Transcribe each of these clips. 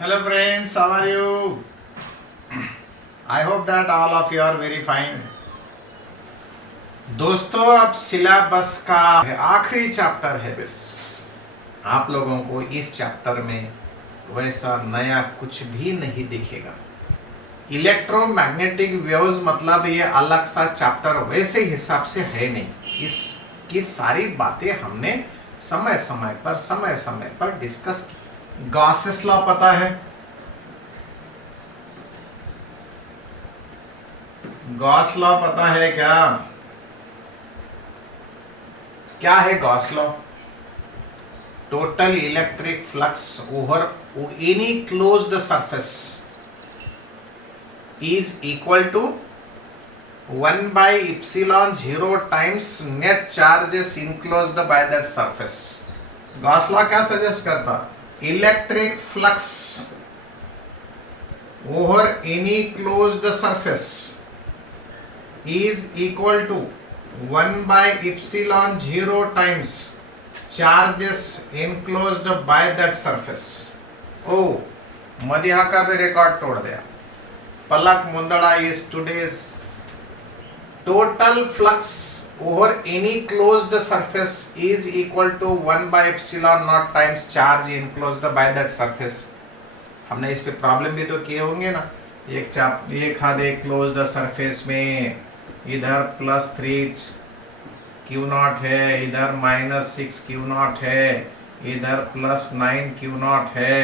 Hello friends, how are you? I hope that all of you are very fine. दोस्तों अब syllabus का आखिरी chapter है बस। आप लोगों को इस चैप्टर में वैसा नया कुछ भी नहीं दिखेगा। इलेक्ट्रोमैग्नेटिक वेव्स मतलब ये अलग सा चैप्टर वैसे हिसाब से है नहीं। इसकी सारी बातें हमने समय समय पर डिस्कस की। गॉसेस लॉ पता है? गॉस लॉ पता है क्या? क्या है Gauss law? Total electric flux over any closed surface is equal to 1 by epsilon 0 times net charges enclosed by that surface. Gauss law क्या सजेस्ट करता? Electric flux over any closed surface is equal to 1 by epsilon 0 times charges enclosed by that surface. Oh, Madiha का भी record तोड़ दिया। पलक Mundra is today's total flux over any closed surface is equal to 1 by epsilon naught times charge enclosed by that surface. हमने इस पे problem भी तो किए होंगे ना। एक हाथ एक क्लोज्ड सरफेस में इधर +3 क्यू नॉट है, इधर -6 क्यू नॉट है, इधर +9 क्यू नॉट है।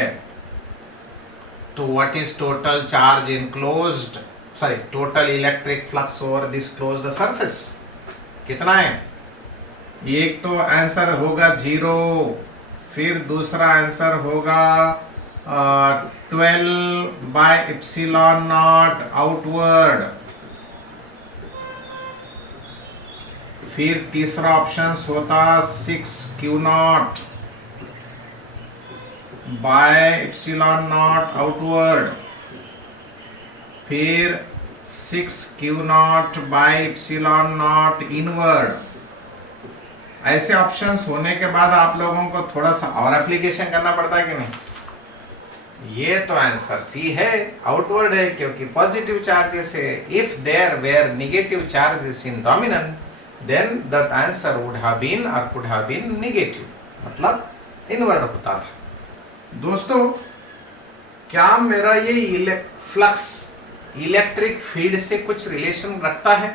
तो what is total charge enclosed, sorry total electric flux over this closed surface कितना है? एक तो आंसर होगा 0, फिर दूसरा आंसर होगा 12 बाय एप्सिलॉन नॉट आउटवर्ड, फिर तीसरा ऑप्शन होता 6 Q not by epsilon not outward, फिर 6 Q not by epsilon not inward. ऐसे ऑप्शंस होने के बाद आप लोगों को थोड़ा सा और एप्लीकेशन करना पड़ता है कि नहीं? ये तो आंसर सी है, आउटवर्ड है, क्योंकि पॉजिटिव चार्जेस है। If there were negative charges in dominant then that answer would have been or could have been negative, मतलब इनवर्ड होता था। दोस्तों, क्या मेरा ये फ्लक्स इलेक्ट्रिक फील्ड से कुछ रिलेशन रखता है?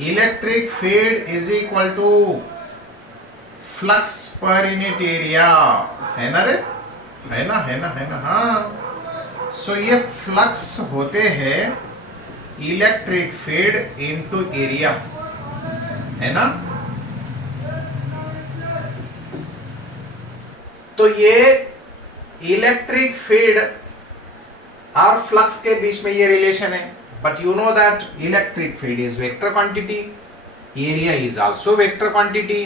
Electric field is equal to flux per unit area, है ना रे? है ना। हाँ, सो ये फ्लक्स होते हैं इलेक्ट्रिक फील्ड इनटू एरिया, है ना? तो ये इलेक्ट्रिक फील्ड और फ्लक्स के बीच में ये रिलेशन है। But you know that electric field is vector quantity, area is also vector quantity,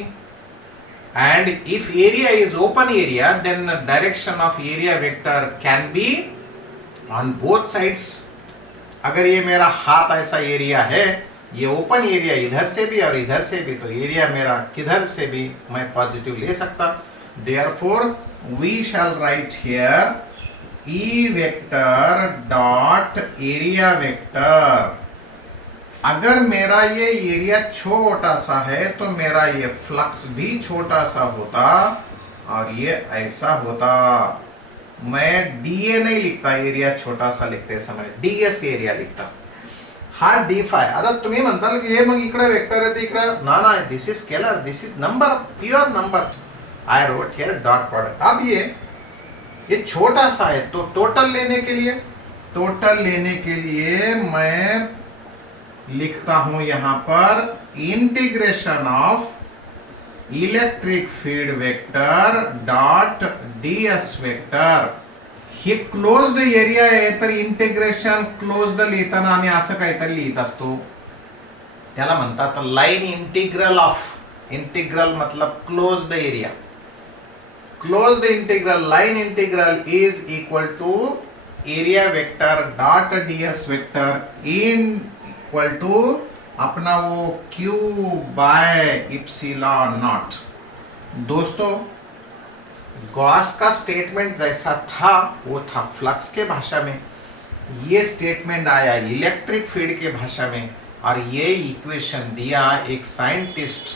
and if area is open area then direction of area vector can be on both sides. अगर ये मेरा हाथ ऐसा area है, ये open area इधर से भी और इधर से भी, तो एरिया मेरा किधर से भी मैं पॉजिटिव ले सकता। Therefore, we shall write here E vector dot area vector। अगर मेरा ये एरिया छोटा सा है तो मेरा ये फ्लक्स भी छोटा सा होता और ये ऐसा होता। मैं डीए नहीं लिखता, एरिया छोटा सा लिखते समय डीएस एरिया लिखता। हा d5 आता तुम्ही म्हणताल की हे मग इकडे वेक्टर आहे, इकडे ना, this is scalar, this is number, pure number. I wrote here dot product. अब ये छोटा सा है, तो टोटल लेने के लिए मैं लिखता हूं यहां पर integration of electric field vector dot ds vector. हे क्लोज्ड एरिया आहे, तर इंटिग्रेशन क्लोज्ड लिहिताना आम्ही असं काहीतरी लिहित असतो, त्याला म्हणतात लाईन इंटिग्रल ऑफ। इंटिग्रल मतलब closed area. Closed integral, line integral is equal to area vector dot ds vector in equal to अपना वो Q बाय इप्सिलॉन नॉट। दोस्तों, गॉस का स्टेटमेंट जैसा था वो था फ्लक्स के भाषा में, ये स्टेटमेंट आया इलेक्ट्रिक फील्ड के भाषा में, और ये इक्वेशन दिया एक साइंटिस्ट,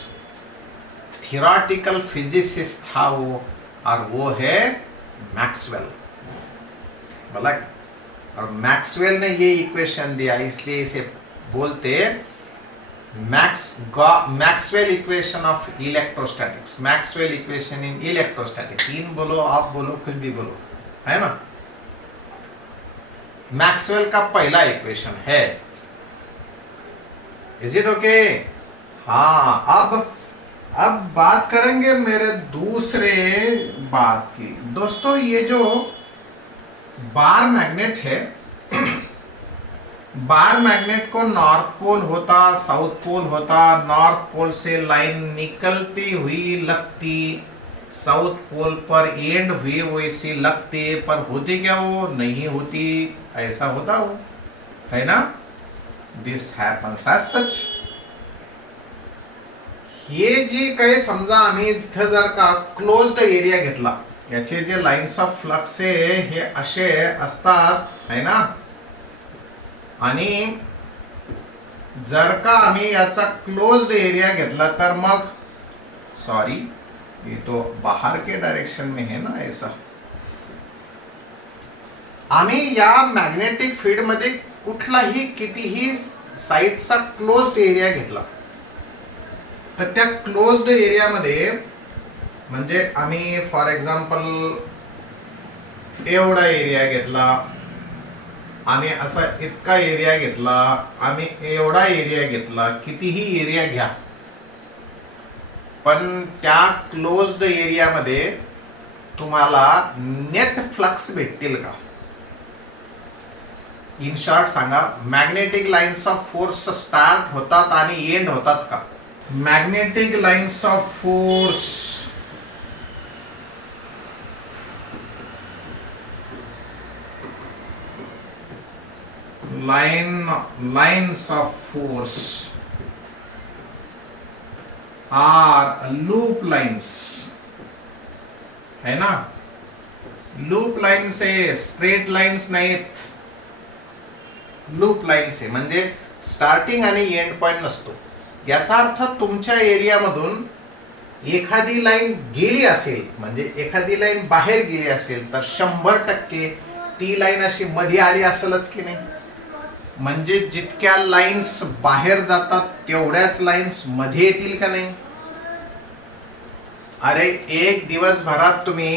थियोरेटिकल फिजिसिस्ट था वो, और वो है मैक्सवेल। बोला, और मैक्सवेल ने ये इक्वेशन दिया, इसलिए इसे बोलते Maxwell equation of electrostatics, Maxwell equation in electrostatics. इन बोलो, आप बोलो, कुछ भी बोलो, है ना। मैक्सवेल का पहला इक्वेशन है। Is it okay? हाँ, अब बात करेंगे मेरे दूसरे बात की। दोस्तों, ये जो बार मैग्नेट है, बार मैग्नेट को नॉर्थ पोल होता, साउथ पोल होता, नॉर्थ पोल से लाइन निकलती हुई लगती, साउथ पोल पर एंड हुई वैसी लगती, पर होती क्या वो? नहीं होती, ऐसा होता वो, है ना। This happens as such. हे जे काही समजा आम्ही इथे जर का क्लोज्ड एरिया घेतला, याचे जे लाइन्स ऑफ फ्लक्स आहे हे असे असतात, है ना, आणि जर का आम्ही याचा क्लोज्ड एरिया घेतला तर मग, सॉरी, ये तो बाहर के डायरेक्शन में है ना, ऐसा आम्ही या मॅग्नेटिक फील्ड मध्ये कुठलाही कितीही साइडचा क्लोज्ड एरिया घेतला, तर त्या क्लोज्ड एरियामध्ये, म्हणजे आम्ही फॉर एक्झाम्पल एवढा एरिया घेतला, आम्ही असा इतका एरिया घेतला, आम्ही एवढा एरिया घेतला, कितीही एरिया घ्या, पण त्या क्लोज्ड एरियामध्ये तुम्हाला नेट फ्लक्स भेटतील का? In short Sanga, magnetic lines of force start होतात आणि एंड होतात का? Magnetic lines of force lines of force are loop lines, है ना। लूप लाइन्स आहे, स्ट्रेट लाइन्स नाहीत, लूप लाइन्स आहे, म्हणजे स्टार्टिंग आणि एंड पॉइंट नसतो। याचा अर्थ तुमच्या एरियामधून एखादी लाईन गेली असेल, म्हणजे एखादी लाईन बाहेर गेली असेल, तर 100% ती लाईन अशी मध्ये आली असेलच की नाही। म्हणजे जितक्या लाइन्स बाहेर जातात तेवढ्याच लाइन्स मध्ये येतील का नाही? अरे, एक दिवसभरात तुम्ही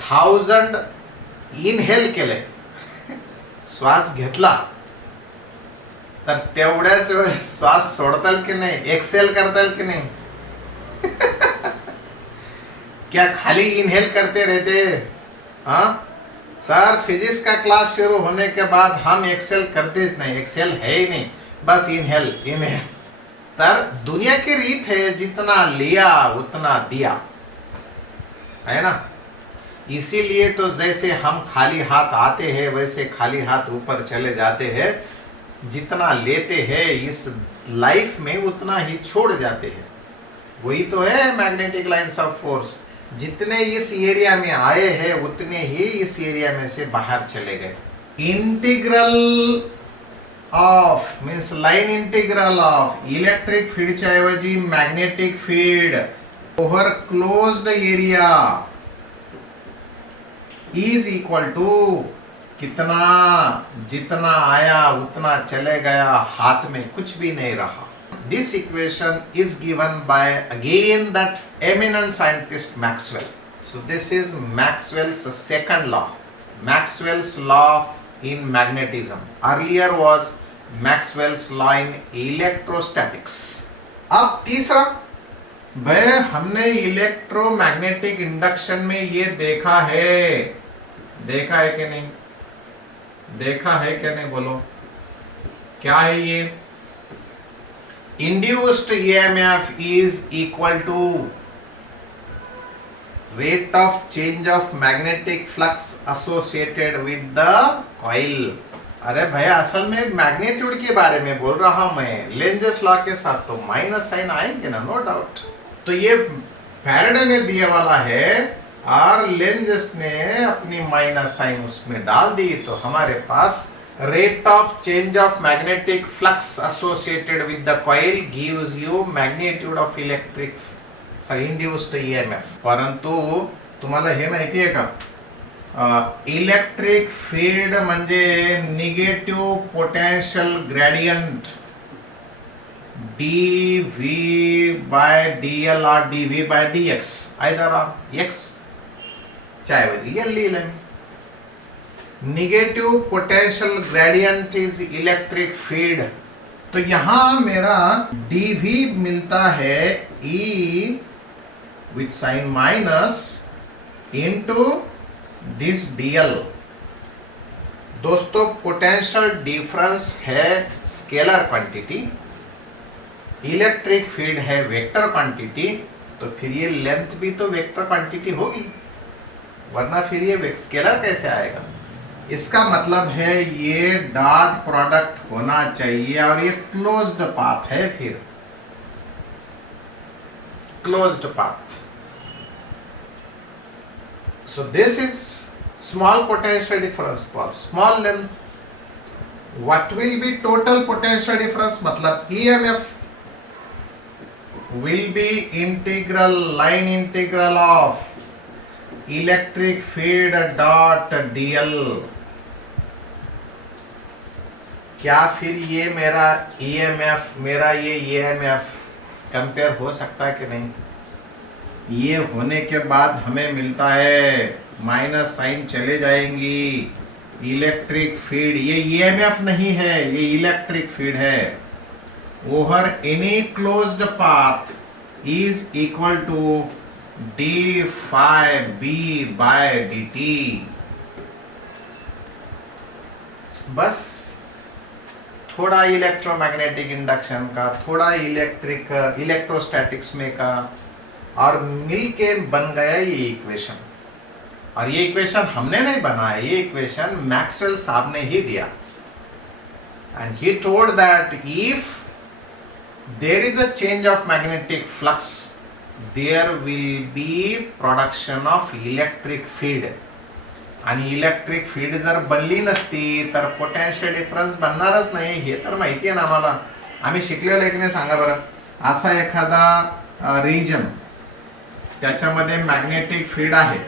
1000 इनहेल केले, श्वास घेतला, तर तेवढ्याच वेळेस श्वास सोडताल की नाही? एक्सेल करताल की नहीं? क्या खाली इनहेल करते रहते? हाँ सर, फिजिक्स का क्लास शुरू होने के बाद हम एक्सेल करते नहीं, एक्सेल है ही नहीं, बस इनहेल इनहेल। तर दुनिया की रीत है, जितना लिया उतना दिया, है ना। इसीलिए तो जैसे हम खाली हाथ आते हैं वैसे खाली हाथ ऊपर चले जाते हैं, जितना लेते हैं इस लाइफ में उतना ही छोड़ जाते हैं। वही तो है मैग्नेटिक लाइन्स ऑफ फोर्स, जितने इस एरिया में आए हैं उतने ही इस एरिया में से बाहर चले गए। Integral of means line integral of electric फील्डच्या ऐवजी magnetic field over closed area is equal to कितना? जितना आया उतना चले गया, हाथ में कुछ भी नहीं रहा। This equation is given by again that eminent scientist Maxwell. So this is Maxwell's second law, Maxwell's law in magnetism. Earlier was Maxwell's law in electrostatics. अब तीसरा, भाई हमने इलेक्ट्रोमैग्नेटिक इंडक्शन में ये देखा है कि नहीं? देखा है क्या नहीं? बोलो, क्या है ये? Induced EMF is equal to rate of change of magnetic flux associated with the coil. अरे भाई, असल में मैग्नीट्यूड के बारे में बोल रहा हूं मैं। लेंजेस लॉ के साथ तो माइनस साइन आएंगे ना, नो डाउट। तो ये फैराडे ने दिया वाला है और लेंस ने अपनी माइनस साइन उसमें डाल दी, तो हमारे पास rate of change of magnetic flux associated with the coil gives you magnitude of induced EMF. परंतु तुम्हाला हे माहिती आहे का, इलेक्ट्रिक फील्ड म्हणजे negative potential gradient dV by dl or dV by dx, either or x ऐवजी L ले लें. Negative potential gradient is electric field. तो यहां मेरा dV मिलता है E with sign minus into this dl. दोस्तों पोटेंशियल डिफरेंस है स्केलर क्वांटिटी, इलेक्ट्रिक फील्ड है वेक्टर क्वांटिटी, तो फिर ये लेंथ भी तो वेक्टर क्वांटिटी होगी, वरना फिर ये स्केलर कैसे आएगा. इसका मतलब है ये डॉट प्रोडक्ट होना चाहिए, और ये क्लोज्ड पाथ है, फिर closed path. So this is small potential difference for small length. What will be total potential difference, मतलब EMF will be integral line integral of electric field dot dl. क्या फिर ये मेरा EMF, मेरा ये EMF compare हो सकता है कि नहीं. ये होने के बाद हमें मिलता है माइनस साइन चले जाएंगी, इलेक्ट्रिक फील्ड, ये EMF नहीं है, ये इलेक्ट्रिक फील्ड है, over any closed path is equal to d phi b by dt. बस थोड़ा इलेक्ट्रोमैग्नेटिक इंडक्शन का, थोड़ा इलेक्ट्रोस्टैटिक्स में का, और मिलके बन गया ये इक्वेशन. और ये इक्वेशन हमने नहीं बनाया, ये इक्वेशन मैक्सवेल साहब ने ही दिया. And he told that if there is a change of magnetic flux, there will be production of electric field. आणि इलेक्ट्रिक फील्ड जर बनली नसती तर पोटेन्शियल डिफरन्स बनणारच नाही, हे तर माहिती आहे ना आम्हाला, आम्ही शिकलेलो आहे की नाही सांगा बरं. असा एखादा रिजन, त्याच्यामध्ये मॅग्नेटिक फील्ड आहे,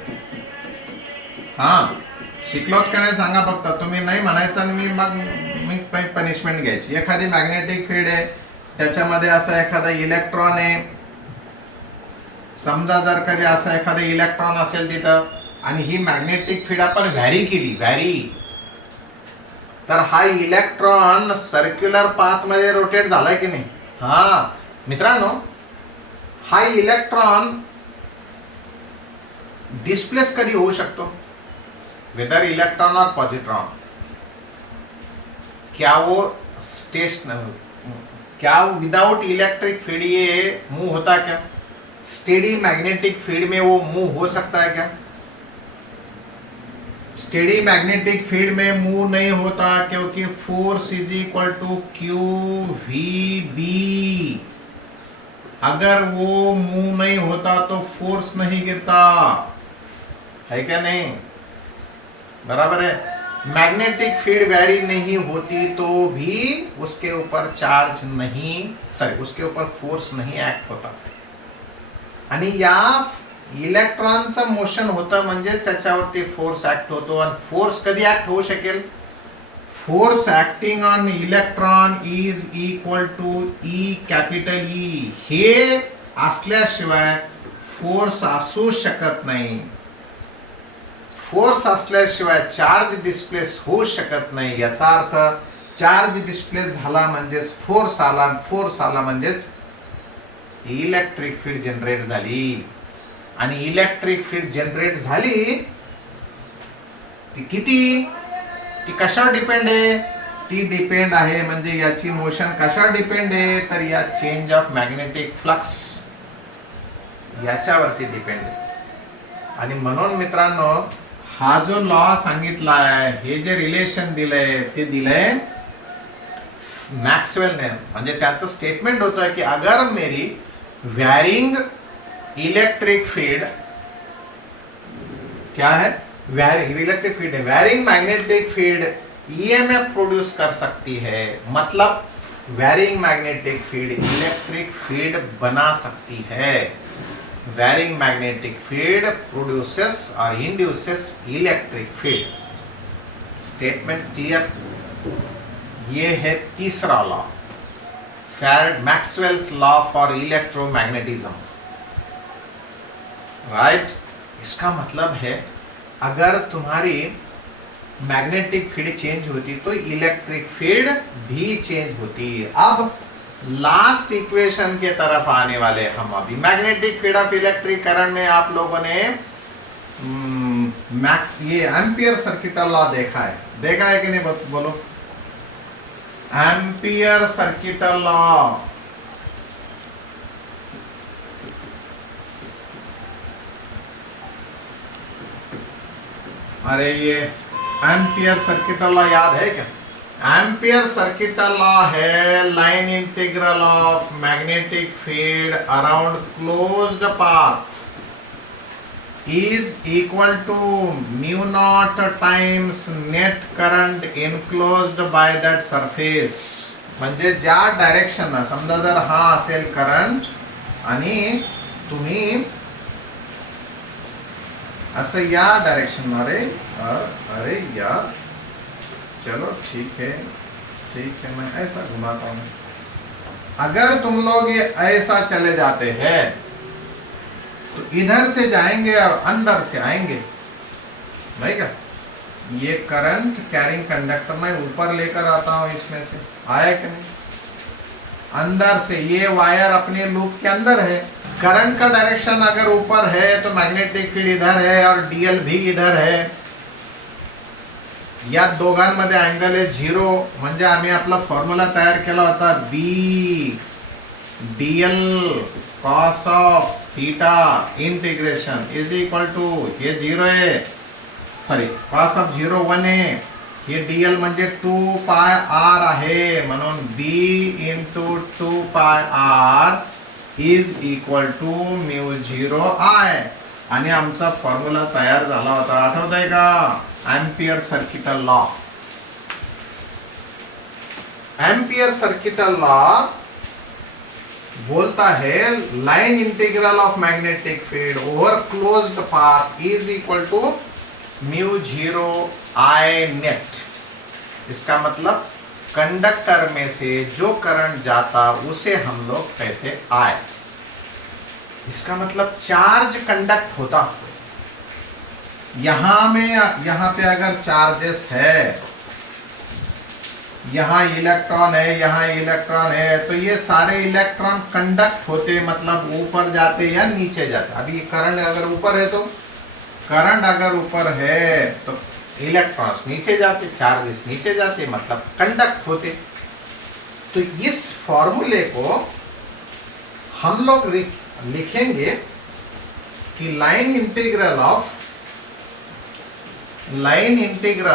हा शिकलोत का नाही सांगा फक्त. तुम्ही नाही म्हणायचं आणि मी पनिशमेंट घ्यायची. एखादी मॅग्नेटिक फील्ड आहे, त्याच्यामध्ये असा एखादा इलेक्ट्रॉन आहे, समजा जर कधी असा एखादा इलेक्ट्रॉन असेल तिथं, आणि ही मॅग्नेटिक फील्ड आपण व्हॅरी केली, तर हा इलेक्ट्रॉन सर्क्युलर पाथ मध्ये रोटेट झालाय की नाही. हा मित्रांनो, हा इलेक्ट्रॉन डिस्प्लेस कधी होऊ शकतो, वेदर इलेक्ट्रॉन और पॉजिट्रॉन. क्या वो स्टेशनरी, क्या विदाउट इलेक्ट्रिक फील्ड ये मूव होता क्या, स्टेडी मैग्नेटिक फील्ड में वो मूव हो सकता है क्या. स्टेडी मैग्नेटिक फील्ड में मूव नहीं होता, क्योंकि force is equal to q v b. अगर वो मूव नहीं होता तो फोर्स नहीं गिरता, है क्या नहीं, बराबर है. मैग्नेटिक फील्ड वैरी नहीं होती तो भी उसके ऊपर चार्ज नहीं, सॉरी उसके ऊपर फोर्स नहीं ऍक्ट होता. आणि या इलेक्ट्रॉनचं मोशन होतं म्हणजे त्याच्यावरती फोर्स ऍक्ट होतो. आणि फोर्स कधी ऍक्ट होऊ शकेल, force acting on electron is equal to e capital E. हे असल्याशिवाय फोर्स असू शकत नाही. फोर्स असल्याशिवाय चार्ज डिस्प्लेस होऊ शकत नाही. याचा अर्थ चार्ज डिस्प्लेस झाला म्हणजेच फोर्स आला, फोर्स आला म्हणजेच इलेक्ट्रिक फील्ड जनरेट झाली. आणि इलेक्ट्रिक फील्ड जनरेट झाली ती किती, ती कशावर डिपेंड आहे, ती डिपेंड आहे म्हणजे याची मोशन कशावर डिपेंड आहे, तर या चेंज ऑफ मॅग्नेटिक फ्लक्स याच्यावरती डिपेंड आहे. आणि म्हणून मित्रांनो, हा जो लॉ सांगितला आहे, हे जे रिलेशन दिलंय ते दिलंय मॅक्सवेलने. म्हणजे त्याचं स्टेटमेंट होतं की अगर मेरी वैरिंग इलेक्ट्रिक फील्ड क्या है? वैरिंग इलेक्ट्रिक फील्ड है। Varying magnetic field EMF produce कर सकती है, मतलब varying magnetic field electric field बना सकती है। वैरिंग मैग्नेटिक फील्ड प्रोड्यूसेस और induces electric field. Statement clear? ये है तीसरा law, Maxwell's law for electromagnetism, right. इसका मतलब है अगर तुम्हारी मैग्नेटिक फील्ड चेंज होती तो इलेक्ट्रिक फील्ड भी चेंज होती। अब लास्ट इक्वेशन के तरफ आने वाले हम अभी। Magnetic field of electric current में आप लोगों ने ये एम्पियर सर्किट लॉ देखा है कि नहीं? बोलो। एम्पियर सर्किट लॉ, अरे ये एम्पियर सर्किट लॉ याद है क्या? एम्पियर सर्किट लॉ है line integral of magnetic field around closed path is equal to mu naught times net current enclosed by that surface. म्हणजे ज्या डायरेक्शन, समजा जर हा असेल करंट आणि तुम्ही असं या डायरेक्शन, अरे यार चलो ठीक है मैं ऐसा घुमाता हूँ। अगर तुम लोग ये ऐसा चले जाते हैं तो इधर से जाएंगे और अंदर से आएंगे, नहीं क्या? ये करंट कैरिंग कंडक्टर मैं ऊपर लेकर आता हूं, इसमें से आया कि नहीं? अंदर से ये वायर अपने लूप के अंदर है। करंट का डायरेक्शन अगर ऊपर है तो मैग्नेटिक फील्ड इधर है और डीएल भी इधर है। या दोघांमध्ये अँगल आहे 0, म्हणजे आम्ही आपला फॉर्म्युला तयार केला होता b dl cos of theta integration is equal to, ये 0 आहे, सॉरी कॉस ऑफ 0 1 आहे, हे डीएल म्हणजे 2 पाय आर आहे, म्हणून b into 2 pi r is equal to mu 0 I. आणि आमचा फॉर्म्युला तयार झाला होता, आठवत आहे का? Ampere circuit law. Ampere circuit law बोलता है line integral of magnetic field over closed path is equal to mu 0 I net. इसका मतलब कंडक्टर में से जो करंट जाता उसे हम लोग कहते आई। इसका मतलब चार्ज कंडक्ट होता, यहाँ पे अगर चार्जेस है, यहाँ इलेक्ट्रॉन है, यहाँ इलेक्ट्रॉन है, तो ये सारे इलेक्ट्रॉन कंडक्ट होते, मतलब ऊपर जाते या नीचे जाते। अभी करंट अगर ऊपर है तो इलेक्ट्रॉन्स नीचे जाते, चार्जेस नीचे जाते, मतलब कंडक्ट होते। तो इस फॉर्मूले को हम लोग लिखेंगे कि line integral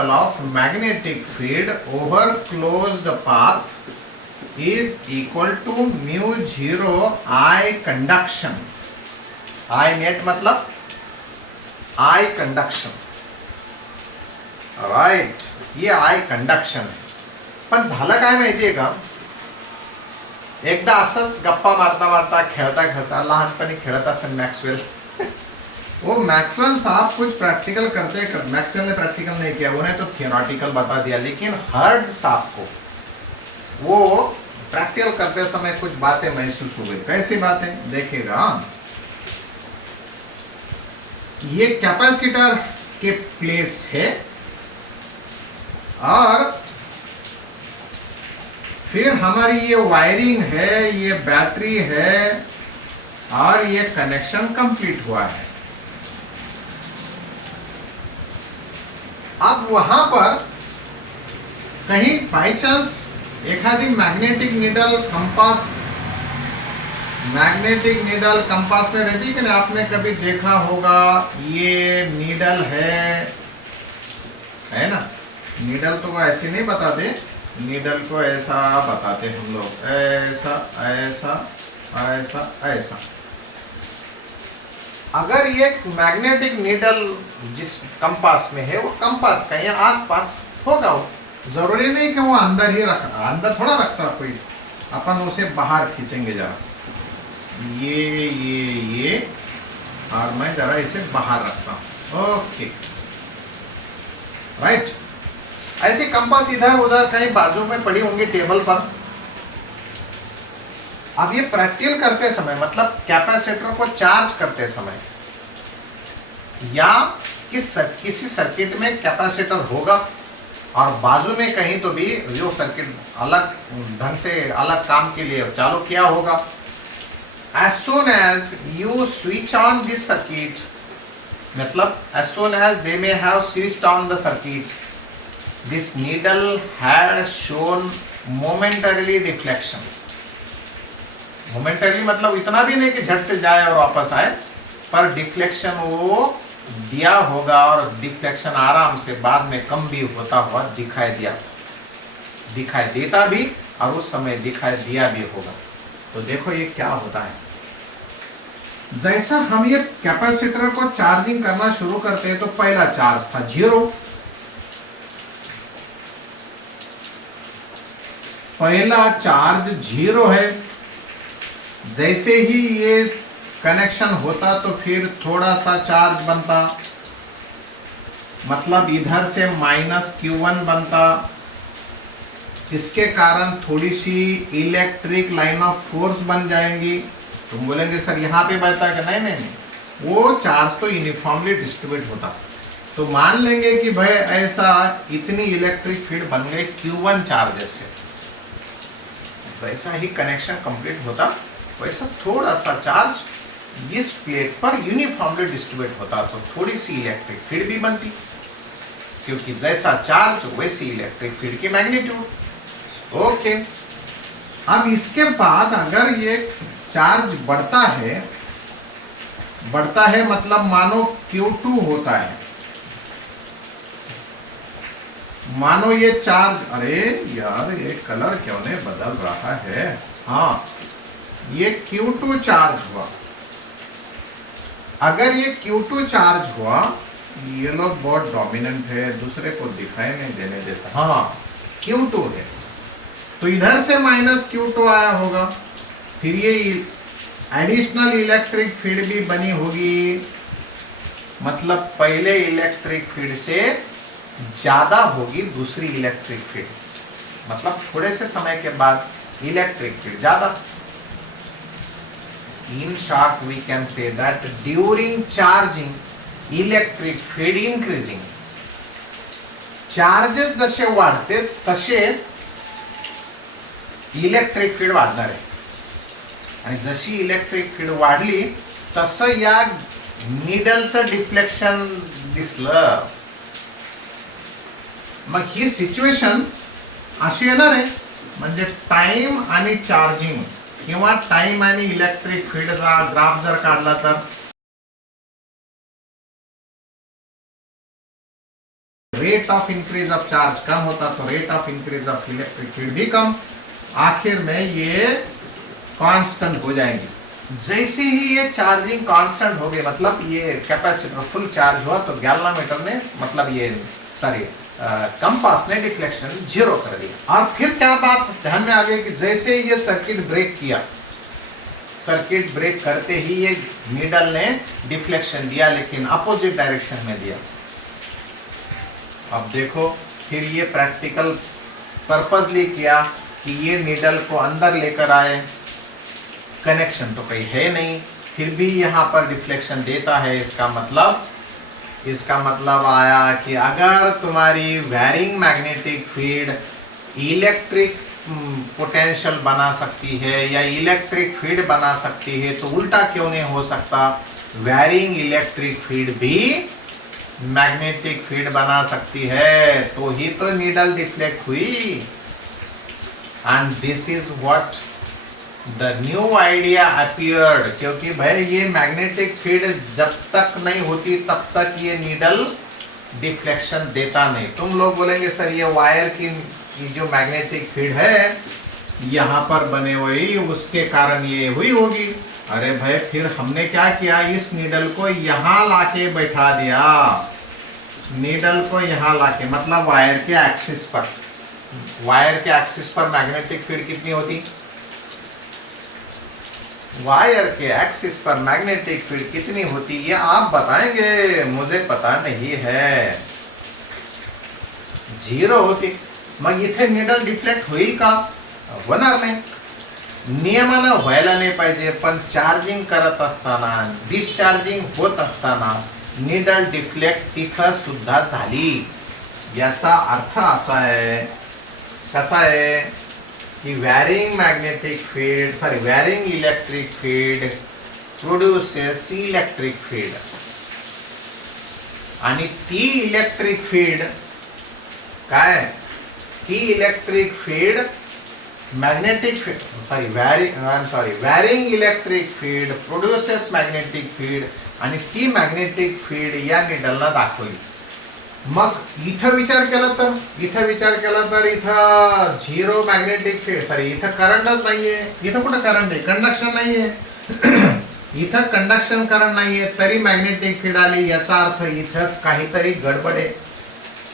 of magnetic field over closed path is equal to mu 0 I conduction. I net मतलब आई कंडक्शन, राइट। ये आई कंडक्शन आहे। पण झालं काय माहितीये का, एकदा असंच गप्पा मारता खेळता लहानपणी खेळत असेल मैक्सवेल, वो मैक्सवेल साहब कुछ प्रैक्टिकल करते, मैक्सवेल ने प्रैक्टिकल नहीं किया, उन्हें तो थियोरेटिकल बता दिया, लेकिन हर्ड साहब को वो प्रैक्टिकल करते समय कुछ बातें महसूस हुई। कैसी बातें देखिएगा, ये कैपेसिटर के प्लेट्स है और फिर हमारी ये वायरिंग है, ये बैटरी है और ये कनेक्शन कंप्लीट हुआ है। अब वहां पर कहीं बाई चांस एखादी मैग्नेटिक नीडल कंपास में रहती कि नहीं, आपने कभी देखा होगा, ये नीडल है ना। नीडल तो ऐसे नहीं बताते, नीडल को ऐसा बताते हम लोग, ऐसा ऐसा ऐसा ऐसा। अगर ये मैग्नेटिक नीडल जिस कंपास में है वो कंपास का या आसपास होगा, वो जरूरी नहीं कि वो अंदर ही रखा, अंदर थोड़ा रखता कोई, अपन उसे बाहर खींचेंगे जरा, ये और मैं जरा इसे बाहर रखता हूं, ओके राइट। ऐसे कंपास इधर उधर कहीं बाजू में पड़ी होंगी टेबल पर। अब ये प्रैक्टिकल करते समय, मतलब कैपेसिटर को चार्ज करते समय या किसी सर्किट में कैपेसिटर होगा और बाजू में कहीं तो भी जो सर्किट अलग ढंग से अलग काम के लिए चालू किया होगा, as soon as you switch on this circuit, मतलब as soon as they may have switched on the circuit, this needle had shown momentarily deflection. Momentary मतलब इतना भी नहीं कि झट से जाए और वापस आए, पर डिफ्लेक्शन वो दिया होगा और डिफ्लेक्शन आराम से बाद में कम भी होता हुआ दिखाई देता भी और उस समय दिखाई दिया भी होगा। तो देखो ये क्या होता है, जैसा हम ये कैपेसिटर को चार्जिंग करना शुरू करते हैं तो पहला चार्ज था 0, पहला चार्ज 0 है। जैसे ही ये कनेक्शन होता तो फिर थोड़ा सा चार्ज बनता, मतलब इधर से -Q1 बनता, इसके कारण थोड़ी सी इलेक्ट्रिक लाइन ऑफ फोर्स बन जाएंगी। तुम बोलेंगे सर यहाँ पे बहता है कि नहीं नहीं नहीं, वो चार्ज तो यूनिफॉर्मली डिस्ट्रीब्यूट होता। तो मान लेंगे कि भाई ऐसा इतनी इलेक्ट्रिक फील्ड बन गई Q1 चार्जेस से। जैसा ही कनेक्शन कंप्लीट होता वैसा थोड़ा सा चार्ज इस प्लेट पर यूनिफॉर्मली डिस्ट्रीब्यूट होता, तो थोड़ी सी इलेक्ट्रिक फील्ड भी बनती, क्योंकि जैसा चार्ज वैसी इलेक्ट्रिक फील्ड की मैग्नीट्यूड। ओके, अब इसके बाद अगर ये चार्ज बढ़ता है मतलब मानो Q2 होता है, मानो ये चार्ज, अरे यार ये कलर क्यों नहीं बदल रहा है, हाँ ये Q2 चार्ज हुआ। अगर ये Q2 चार्ज हुआ, ये लोग बहुत डोमिनेंट है, दूसरे को दिखाई नहीं देने देता, हाँ Q2 है, तो इधर से -Q2 आया होगा, फिर ये एडिशनल इलेक्ट्रिक फील्ड भी बनी होगी, मतलब पहले इलेक्ट्रिक फील्ड से ज्यादा होगी दूसरी इलेक्ट्रिक फील्ड, मतलब थोड़े से समय के बाद इलेक्ट्रिक फील्ड ज्यादा। In short, we can say that during charging, electric field increasing. Charges जसे वाढते तसे इलेक्ट्रिक फील्ड वाढणार आहे, आणि जशी इलेक्ट्रिक फील्ड वाढली तसं या नीडलचं डिफ्लेक्शन दिसलं। मग ही सिच्युएशन अशी येणार आहे, म्हणजे टाइम आणि चार्जिंग किंवा टाइम आणि इलेक्ट्रिक फील्डचा ग्राफ जर काढला तर rate of increase of charge कम होता तो rate of increase of electric field भी कम, आखिर में ये कांस्टेंट हो जाएंगे। जैसे ही ये चार्जिंग कांस्टेंट हो गई, मतलब ये कैपेसिटर फुल चार्ज हुआ तो गैल्वामीटर ने, मतलब ये सॉरी कंपास ने डिफ्लेक्शन 0 कर दिया। और फिर क्या बात ध्यान में आ गई कि जैसे ही ये सर्किट ब्रेक किया, सर्किट ब्रेक करते ही ये नीडल ने डिफ्लेक्शन दिया, लेकिन अपोजिट डायरेक्शन में दिया। अब देखो फिर ये प्रैक्टिकल पर्पसली किया कि ये नीडल को अंदर लेकर आए, कनेक्शन तो कहीं है नहीं, फिर भी यहाँ पर डिफ्लेक्शन देता है। इसका मतलब आया कि अगर तुम्हारी varying magnetic field electric potential बना सकती है या इलेक्ट्रिक फील्ड बना सकती है, तो उल्टा क्यों नहीं हो सकता, वैरिंग इलेक्ट्रिक फील्ड भी मैग्नेटिक फील्ड बना सकती है, तो ही तो नीडल डिफ्लेक्ट हुई। And this is what the new idea appeared, क्योंकि भाई ये मैग्नेटिक फील्ड जब तक नहीं होती तब तक ये नीडल डिफ्लेक्शन देता नहीं। तुम लोग बोलेंगे सर ये वायर की जो मैग्नेटिक फील्ड है यहाँ पर बने हुई, उसके कारण ये हुई होगी। अरे भाई फिर हमने क्या किया, इस नीडल को यहां लाके बैठा दिया, नीडल को यहां लाके, मतलब वायर के एक्सिस पर, वायर के एक्सिस पर मैग्नेटिक फील्ड कितनी होती, वायर के एक्सिस पर मैग्नेटिक फील्ड कितनी होती, ये आप बताएंगे, मुझे पता नहीं है, 0 होती. मग इथे निडल डिफ्लेक्ट होईल का, होणार नाही, नियमानं व्हायला नाही पाहिजे, पण चार्जिंग करत असताना, डिस्चार्जिंग होत असताना निडल डिफ्लेक्ट तिथं सुद्धा झाली. याचा अर्थ असा आहे, कसा आहे की varying magnetic field, sorry varying electric field produces electric field, आणि ती इलेक्ट्रिक फील्ड काय, ती electric field magnetic field, sorry varying electric field produces magnetic field, आणि ती मॅग्नेटिक फील्ड या निडलला दाखवली. मग इथं विचार केला तर, इथं 0 मॅग्नेटिक फील्ड, सॉरी इथं करंटच नाहीये, इथं कुठं करंट आहे, कंडक्शन नाहीये, इथं कंडक्शन करंट नाहीये, तरी मॅग्नेटिक फील्ड आली, याचा अर्थ इथं काहीतरी गडबड आहे.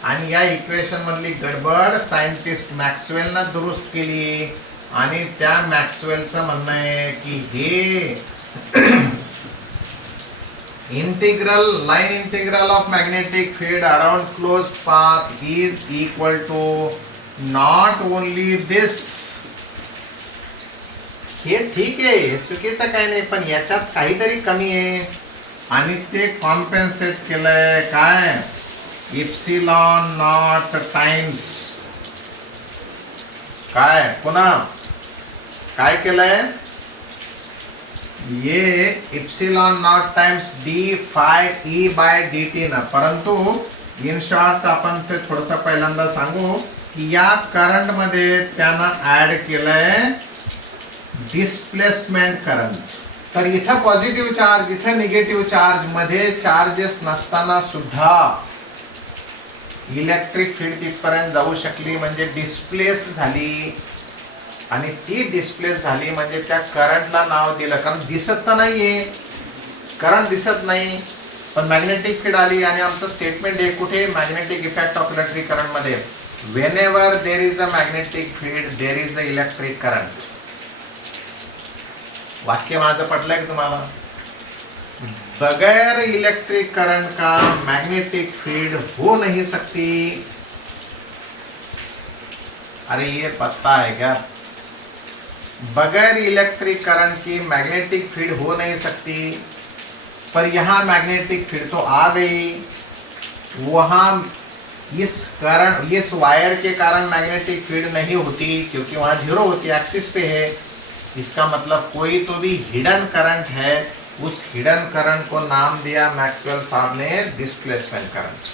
आणि या इक्वेशन मधली गडबड सायंटिस्ट मॅक्सवेलनं दुरुस्त केली, आणि त्या मॅक्सवेलचं म्हणणं आहे की हे line integral of magnetic field around closed path is equal to not only this. हे ठीक आहे, हे चुकीचं काही नाही, पण याच्यात काहीतरी कमी आहे, आणि ते कॉम्पेन्सेट केलंय काय, इप्सिलॉन नॉट टाइम्स काय, पुन्हा काय केलंय, ये epsilon naught times D phi E by D T ना. परंतु इन शॉर्ट आपण ते थोडंसं पहिल्यांदा सांगू की या करंट मध्ये त्यानं ऍड केलंय डिस्प्लेसमेंट करंट. तर इथं पॉझिटिव्ह चार्ज, इथं निगेटिव्ह चार्ज मध्ये चार्जेस नसताना सुद्धा इलेक्ट्रिक फील्ड तिथपर्यंत जाऊ शकली, म्हणजे डिस्प्लेस झाली, आणि ती डिस्प्लेस झाली म्हणजे त्या करंटला नाव दिलं, कारण दिसत तर नाहीये, करंट दिसत नाही, पण मॅग्नेटिक फील्ड आली. आणि आमचं स्टेटमेंट आहे कुठे, magnetic effect of electric current मध्ये, whenever there is a magnetic field there is a electric current. वाक्य माझं पटलंय की तुम्हाला, बगैर इलेक्ट्रिक करंट का मैग्नेटिक फील्ड हो नहीं सकती. अरे ये पता है क्या, बगैर इलेक्ट्रिक करंट की मैग्नेटिक फील्ड हो नहीं सकती, पर यहाँ मैग्नेटिक फील्ड तो आ गई, वहाँ इस करंट, इस वायर के कारण मैग्नेटिक फील्ड नहीं होती क्योंकि वहाँ 0 होती, एक्सिस पे है. इसका मतलब कोई तो भी हिडन करंट है, उस हिडन करंट को नाम दिया मैक्सवेल साहब ने डिस्प्लेसमेंट करंट.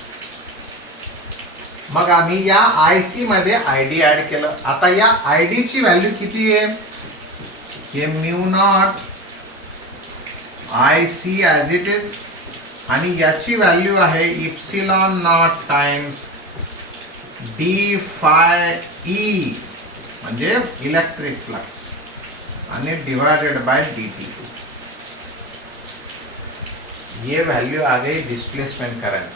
मग आम्ही या आयसी मध्ये आयडी ऍड केलं. आता या आयडी ची व्हॅल्यू किती आहे, हे mu naught I C as it is, आणि याची व्हॅल्यू आहे epsilon naught times D phi E म्हणजे इलेक्ट्रिक फ्लक्स, आणि डिवाइडेड बाय डी टी. ये वैल्यू आ गई डिस्प्लेसमेंट करंट.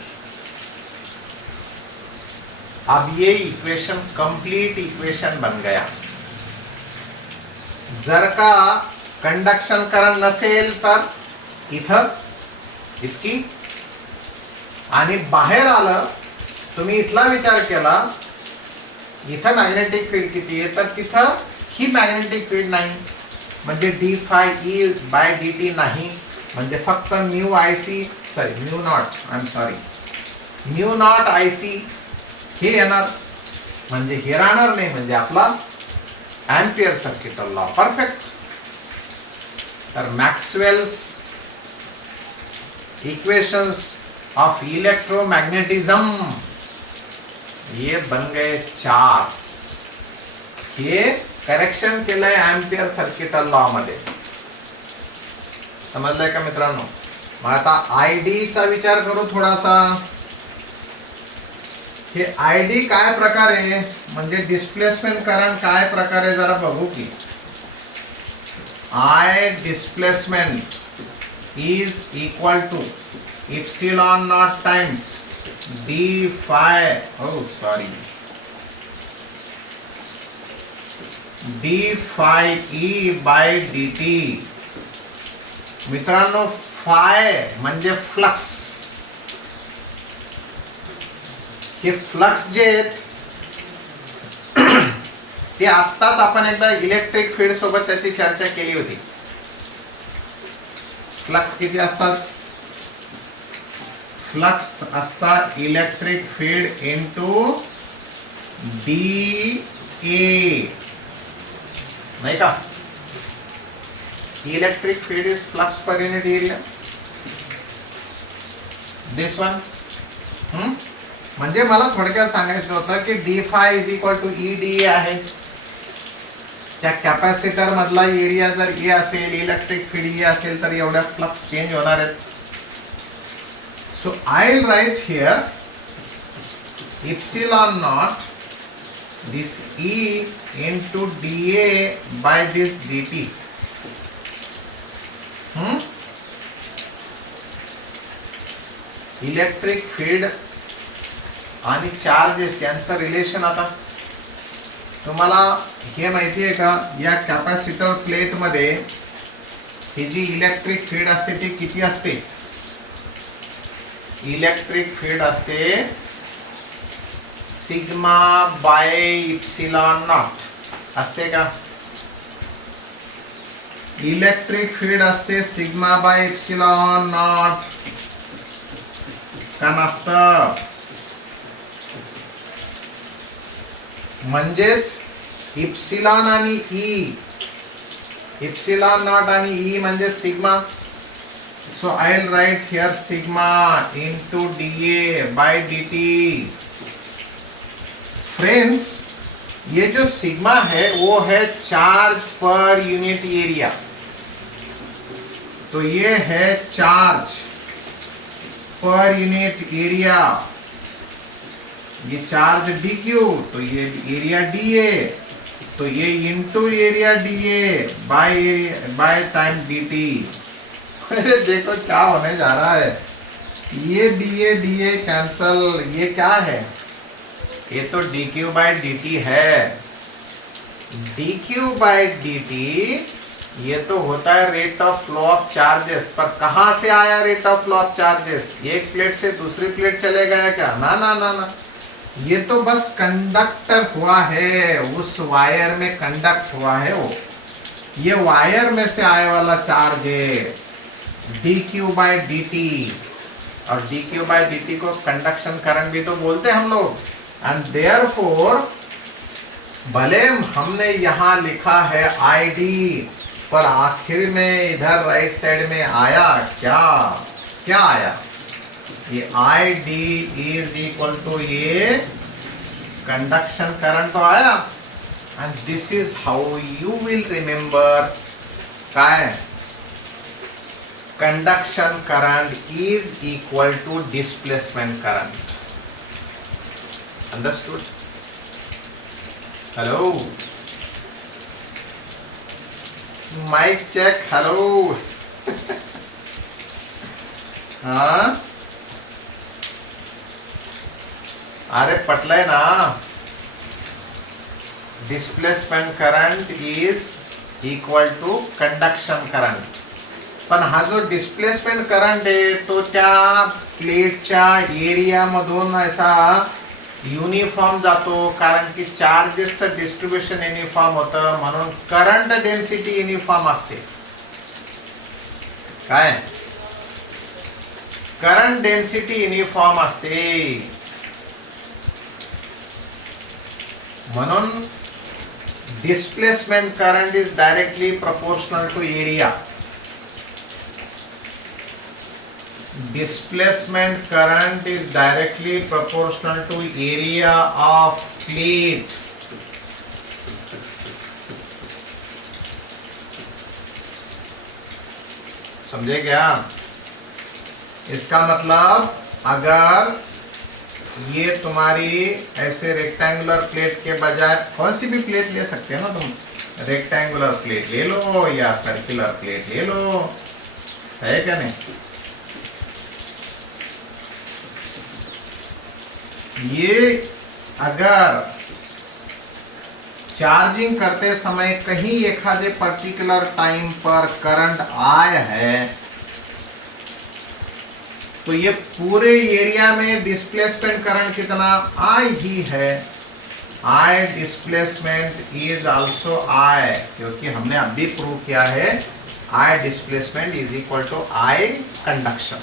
अब ये इक्वेशन कंप्लीट इक्वेशन बन गया. जर का कंडक्शन करंट नसेल तर इथं इतकी, आणि बाहेर आलं, तुम्ही इथला विचार केला, इथं मॅग्नेटिक फील्ड किती आहे, तर तिथं ही मॅग्नेटिक फील्ड नाही, म्हणजे D phi E by D T नाही, म्हणजे फक्त mu I C, sorry mu naught, I am sorry, mu naught I C हे येणार, म्हणजे हे राहणार नाही, म्हणजे आपला एम्पियर सर्किट लॉ परफेक्ट. तर मॅक्सवेल्स इक्वेशंस ऑफ इलेक्ट्रोमैग्नेटिज्म ये बन गए 4. हे करेक्शन केलंय एम्पियर सर्किट लॉ मध्ये. समजलंय का मित्रांनो. मग आता आयडी चा विचार करू थोडासा. हे आयडी काय प्रकार आहे, म्हणजे डिस्प्लेसमेंट करंट काय प्रकार आहे जरा बघू की. I displacement is equal to epsilon naught times d phi, d phi e by dt. मित्रांनो, फाय म्हणजे फ्लक्स. हे फ्लक्स जे आहेत ते आत्ताच आपण एकदा इलेक्ट्रिक फील्ड सोबत त्याची चर्चा केली होती. फ्लक्स किती असतात? फ्लक्स असतात electric field into D a, नाही का? Electric field is flux per unit area. This one. म्हणजे मला थोडक्यात सांगायचं होतं की d phi is equal to e d a आहे. त्या कॅपॅसिटर मधला एरिया जर ए असेल, इलेक्ट्रिक फील्ड ए असेल, तर एवढ्या फ्लक्स चेंज होणार आहेत. So I will write here epsilon naught this E into D A by this D T. Electric field आणि चार्जेस यांचं रिलेशन आता तुम्हाला हे माहिती आहे का? या कॅपॅसिटर प्लेट मध्ये ही जी इलेक्ट्रिक फील्ड असते ती किती असते? इलेक्ट्रिक फील्ड असते सिग्मा बाय इप्सिलॉन नॉट असते का? इलेक्ट्रिक फील्ड असते सिग्मा बाय इप्सिलॉन नॉट का नसतं? म्हणजेच इप्सिलॉन आणि ई, इप्सिलॉन नॉट आणि ई म्हणजे sigma. So I will write here sigma into D A by D t. Friends, ये जो सिग्मा है वो है चार्ज पर यूनिट एरिया. तो ये है चार्ज पर यूनिट एरिया. ये चार्ज डी क्यू, तो ये एरिया डी ए, तो ये into area D A by time D T. देखो क्या होने जा रहा है. ये डी ए कैंसल. ये क्या है? ये तो D Q by D T है. D Q by D T ये तो होता है rate of flow of charges. पर कहां से आया rate of flow of charges? एक प्लेट से दूसरी प्लेट चले गया क्या? ना ना ना ना. ये तो बस कंडक्टर हुआ है, उस वायर में कंडक्ट हुआ है वो. ये वायर में से आने वाला चार्ज है D Q by D T. और D Q by D T को कंडक्शन करंट भी तो बोलते हैं हम लोग. एंड देयरफॉर भले हमने यहाँ लिखा है आई डी, पर आखिर में इधर राइट साइड में आया क्या? क्या आया? ये I D is equal to ये कंडक्शन करंट तो आया. And this is how you will remember काय? Conduction current is equal to displacement current. Understood? Hello, mike check. Hello. हाँ, अरे पटलंय ना. Displacement current is equal to conduction current. पण हा जो डिस्प्लेसमेंट करंट आहे तो त्या प्लेटच्या एरिया मधून असा युनिफॉर्म जातो, कारण की चार्जेसचं डिस्ट्रीब्युशन युनिफॉर्म होतं, म्हणून करंट डेन्सिटी युनिफॉर्म असते. काय? करंट डेन्सिटी युनिफॉर्म असते. म्हणून displacement current is directly proportional to area. Displacement current is directly proportional to area of plate. समझे क्या? इसका मतलब अगर ये तुम्हारी ऐसे रेक्टेंगुलर प्लेट के बजाय कौन सी भी प्लेट ले सकते हैं ना तुम, रेक्टेंगुलर प्लेट ले लो या सर्कुलर प्लेट ले लो, है क्या नहीं? ये अगर चार्जिंग करते समय कहीं एखादे पर्टिकुलर टाइम पर करंट आया है तो ये पूरे एरिया में डिस्प्लेसमेंट करंट कितना आई ही है, I displacement is also I, क्योंकि हमने अभी प्रूव किया है I displacement is equal to I conduction.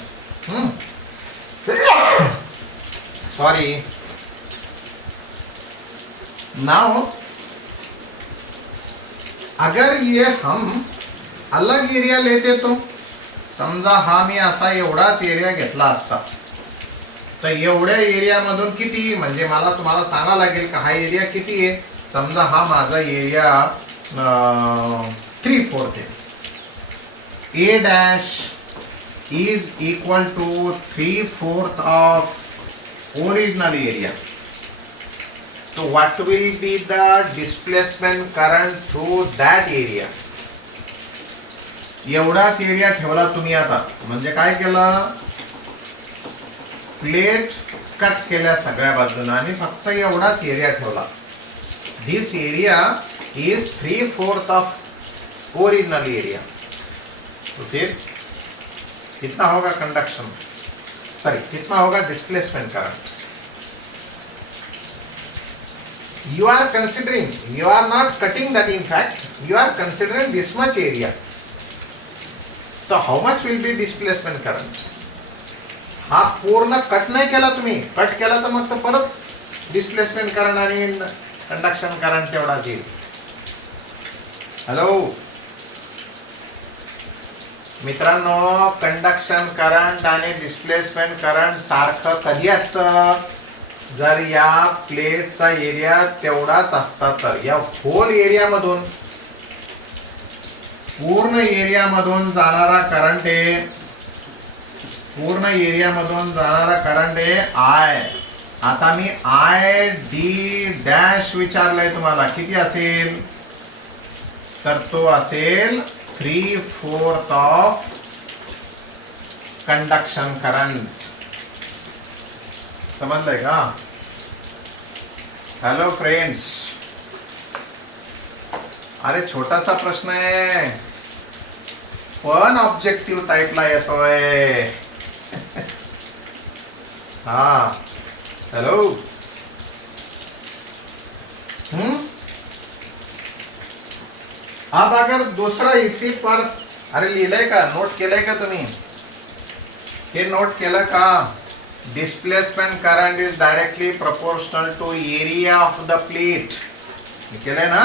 Sorry, now अगर ये हम अलग एरिया लेते तो समजा हा मी असा एवढाच एरिया घेतला असता तर एवढ्या एरियामधून किती, म्हणजे मला तुम्हाला सांगा लागेल का हा एरिया किती आहे. समजा हा माझा एरिया 3/4 आहे. A dash is equal to 3/4 of original area. So what will be the displacement current through that area? एवढाच एरिया ठेवला तुम्ही आता, म्हणजे काय केलं, प्लेट कट केल्या सगळ्या बाजूने आणि फक्त एवढाच एरिया ठेवला. This area is 3/4 of original area. तो फिर कितना होगा कंडक्शन, सॉरी कितना होगा displacement current. You are considering, you are not cutting that, in fact you are considering this much area. So how much will be displacement current? हा पूर्ण cut नाही केला तुम्ही, कट केला तर मग परत डिस्प्लेसमेंट करंट आणि कंडक्शन करंट तेवढाच येईल. हॅलो मित्रांनो, कंडक्शन करंट आणि डिस्प्लेसमेंट करंट सारखं कधी असतं, जर या प्लेटचा एरिया तेवढाच असता तर. या होल एरियामधून, पूर्ण एरियामधून जाणारा करंट आहे, पूर्ण एरियामधून जाणारा करंट आहे आय. आता मी आय डी डॅश विचारलंय तुम्हाला, किती असेल, तर तो असेल 3/4 ऑफ कंडक्शन करंट. समजलंय का? हॅलो फ्रेंड्स, अरे छोटासा प्रश्न आहे पण ऑब्जेक्टिव्ह टाइपला येतोय. हा हॅलो, अब अगर दूसरा इसी पर, अरे लिहिलंय का, नोट केलंय का तुम्ही, हे नोट केलं का, displacement current is directly proportional to area of the plate. केलंय ना?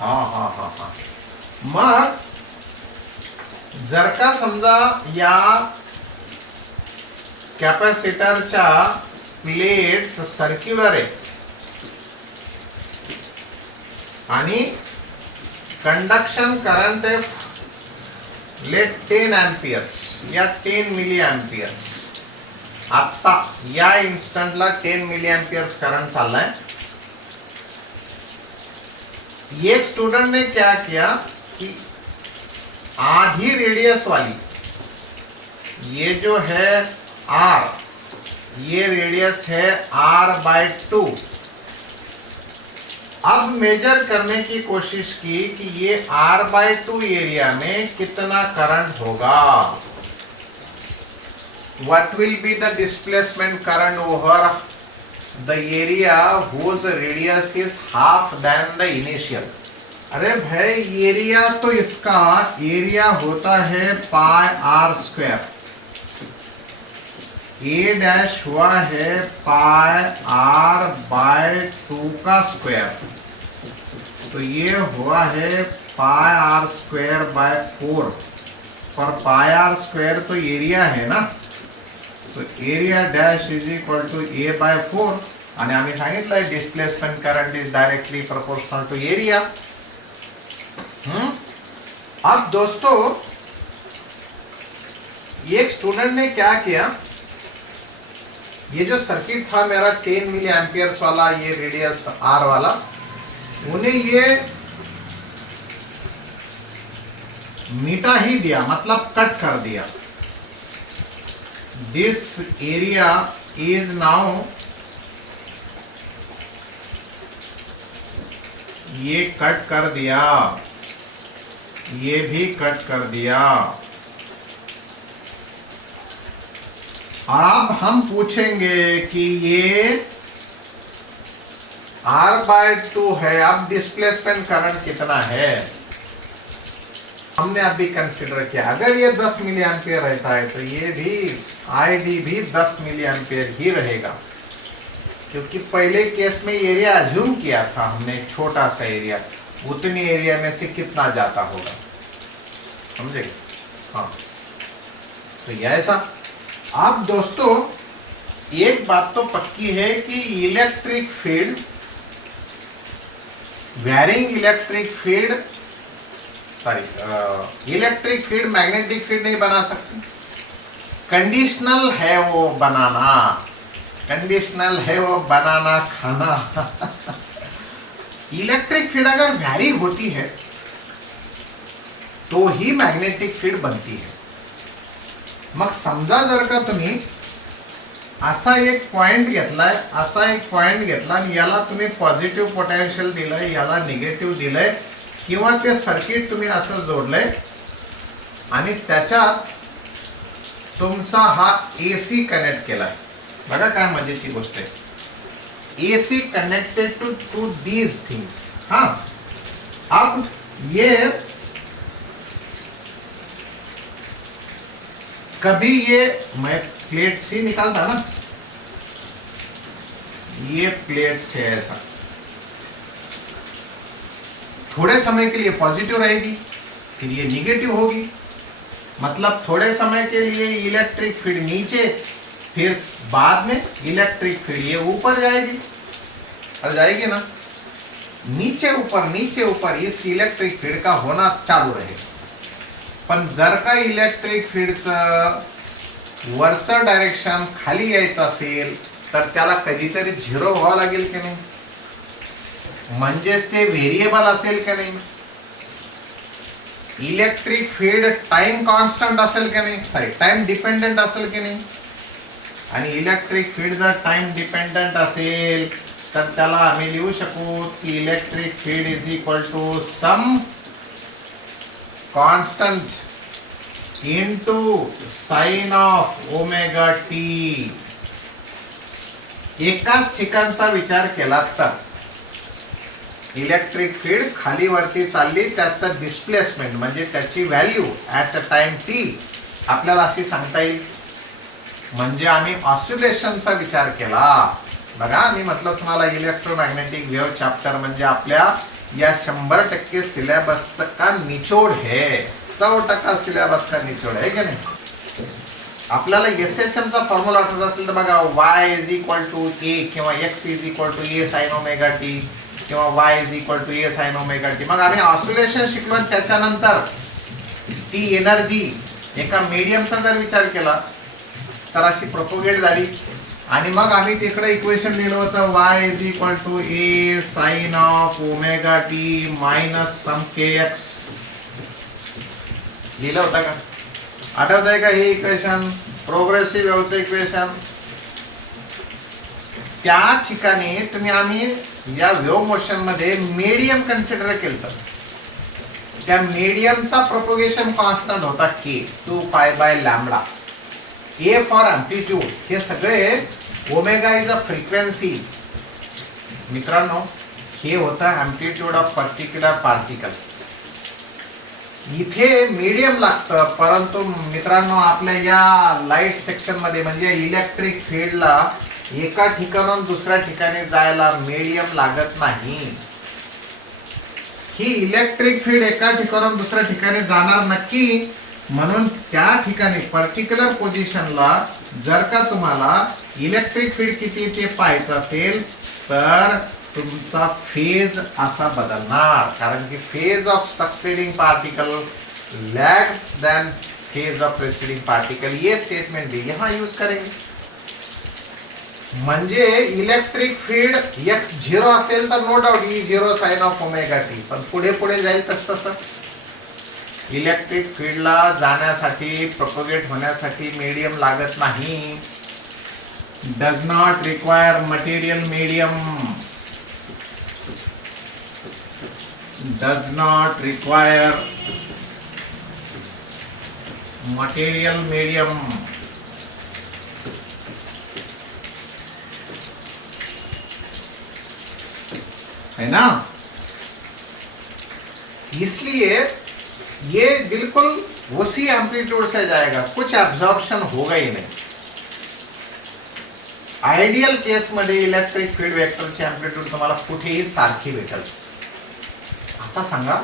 हा हा हा हा. मग जर का समजा या कॅपॅसिटरच्या प्लेट्स सर्क्युलर आहे आणि कंडक्शन करंट आहे लेट 10 एम्पियर्स या 10 मिली एम्पियर्स. आता या इन्स्टंटला 10 मिली एम्पियर्स करंट चाललाय. एक स्टूडेंट ने क्या किया कि आधी रेडियस वाली, ये जो है R, ये रेडियस है R/2. अब मेजर करने की कोशिश की कि ये R/2 एरिया में कितना करंट होगा. What will be the displacement current over the area whose radius is half than the initial? अरे भाई एरिया तो इसका एरिया होता है πr². ए डैश हुआ है πr/2 का स्क्वायर, तो ये हुआ है πr²/4. पर πr² तो एरिया है ना, so area dash is equal to A/4. आणि आम्ही सांगितलंय displacement current is directly proportional to area. अब दोस्तों एक स्टूडेंट ने क्या किया, ये जो सर्किट था मेरा 10 मिली एम्पियर्स वाला, ये रेडियस R वाला, उन्हें ये मिटा ही दिया, मतलब कट कर दिया। दिस एरिया इज नाउ, ये कट कर दिया, ये भी कट कर दिया। अब हम पूछेंगे कि ये R/2 है, अब डिस्प्लेसमेंट करंट कितना है। हमने अभी कंसीडर किया अगर ये 10 मिली एम्पियर रहता है तो ये भी ID भी 10 मिली एम्पियर ही रहेगा, क्योंकि पहले केस में एरिया अज्यूम किया था हमने, छोटा सा एरिया, उतनी एरिया में से कितना जाता होगा, समझे। हाँ, तो ये ऐसा। अब दोस्तों एक बात तो पक्की है कि electric field, varying electric field, electric field magnetic field नहीं बना सकती। कंडीशनल है वो बनाना, कंडीशनल है वो बनाना खाना। इलेक्ट्रिक फील्ड अगर वैरी होती है तो ही मॅग्नेटिक फील्ड बनती है। मग समजा जर का तुम्ही असा एक पॉइंट घेतलाय, असा एक पॉइंट घेतला आणि याला तुम्ही पॉझिटिव्ह पोटेन्शियल दिलंय, याला निगेटिव्ह दिलंय, किंवा ते सर्किट तुम्ही असं जोडलंय आणि त्याच्यात तुमचा हा एसी कनेक्ट केलाय। बघा काय मजेची गोष्ट आहे, AC connected to these things. हाँ, अब ये कभी ये, मैं प्लेट से निकालता ना, ये प्लेट से ऐसा थोड़े समय के लिए पॉजिटिव रहेगी, फिर ये निगेटिव होगी, मतलब थोड़े समय के लिए इलेक्ट्रिक फील्ड नीचे, फिर बाद में इलेक्ट्रिक फील्ड ये ऊपर जाएगी, और जाएगी ना, नीचे ऊपर इस इलेक्ट्रिक फील्ड का होना चालू रहेगा। पण जर का इलेक्ट्रिक फील्डचं वरचं डायरेक्शन खाली यायचं असेल तर त्याला कधीतरी झिरो व्हावं लागेल की नाही, म्हणजेच ते व्हेरिएबल असेल की नाही, इलेक्ट्रिक फील्ड टाइम कॉन्स्टंट असेल की नाही, सॉरी टाइम डिपेंडंट असेल की नाही। आणि इलेक्ट्रिक फील्ड जर टाइम डिपेंडंट असेल तर त्याला आम्ही लिहू शकू की electric field is equal to some constant into sine of omega t. एकाच ठिकाणचा विचार केला तर इलेक्ट्रिक फील्ड खाली वरती चालली, त्याचं डिस्प्लेसमेंट म्हणजे त्याची value at a time T आपल्याला अशी सांगता येईल। म्हणजे आम्ही ऑसिलेशनचा विचार केला। बघा मी म्हटलं तुम्हाला इलेक्ट्रोमॅग्नेटिक वेव्ह चॅप्टर म्हणजे आपल्या या 100% सिलेबस का निचोड है, 100% सिलेबस का निचोड है की नाही। आपल्याला एसएचएम चा फॉर्म्युला आठवत असेल तर बघा, y is equal to A किंवा x is equal to A sine omega T किंवा y is equal to A sine omega T. मग आम्ही ऑसिलेशन शिकलो आणि त्याच्यानंतर ती एनर्जी एका मीडियमचा जर विचार केला तर अशी प्रोपोगेट झाली, आणि मग आम्ही तिकडे इक्वेशन लिहिलं होतं y is equal to A sine of omega T minus some K X, लिहिलं होतं का, आठवत आहे का हे इक्वेशन, प्रोग्रेसिव्ह वेव्हचं इक्वेशन। त्या ठिकाणी तुम्ही आम्ही या वेव्ह मोशन मध्ये मीडियम कन्सिडर केलं, त्या मीडियमचा प्रोपोगेशन कॉन्स्टंट होता के 2π/λ, ए फॉर एम्प्लिट्यूड, हे सगळे ओमेगा इज अ फ्रिक्वेन्सी। मित्रांनो हे होतं एम्प्लिट्यूड ऑफ पर्टिक्युलर पार्टिकल, इथे मीडियम लागतं, परंतु मित्रांनो आपल्या या लाईट सेक्शन मध्ये म्हणजे इलेक्ट्रिक फील्डला एका ठिकाणाहून दुसऱ्या ठिकाणी जायला मीडियम लागत नाही। ही इलेक्ट्रिक फील्ड एका ठिकाणाहून दुसऱ्या ठिकाणी जाणार नक्की, म्हणून त्या ठिकाणी पर्टिक्युलर पोझिशनला जर का तुम्हाला इलेक्ट्रिक फील्ड किती ते पाहायचं असेल तर तुमचा फेज असा बदलणार, कारण की phase of succeeding particle lags than phase of preceding particle, ये स्टेटमेंट भी यहाँ यूज करेंगे। म्हणजे इलेक्ट्रिक फील्ड x 0 असेल तर no doubt E 0 sine of omega t, पण पुढे पुढे जाईल तस तसं इलेक्ट्रिक फील्डला जाण्यासाठी, प्रोपगेट होण्यासाठी मीडियम लागत नाही. Does not require material medium. Does not require material medium. है ना. इसलिए ये बिल्कुल उसी एम्पलीट्यूड से जाएगा, कुछ एब्जॉर्प्शन होगा ही नहीं. आयडियल केस मध्ये इलेक्ट्रिक फील्ड वेक्टरची एम्पलीट्यूड तुम्हाला कुठेही सारखी भेटेल. आता सांगा,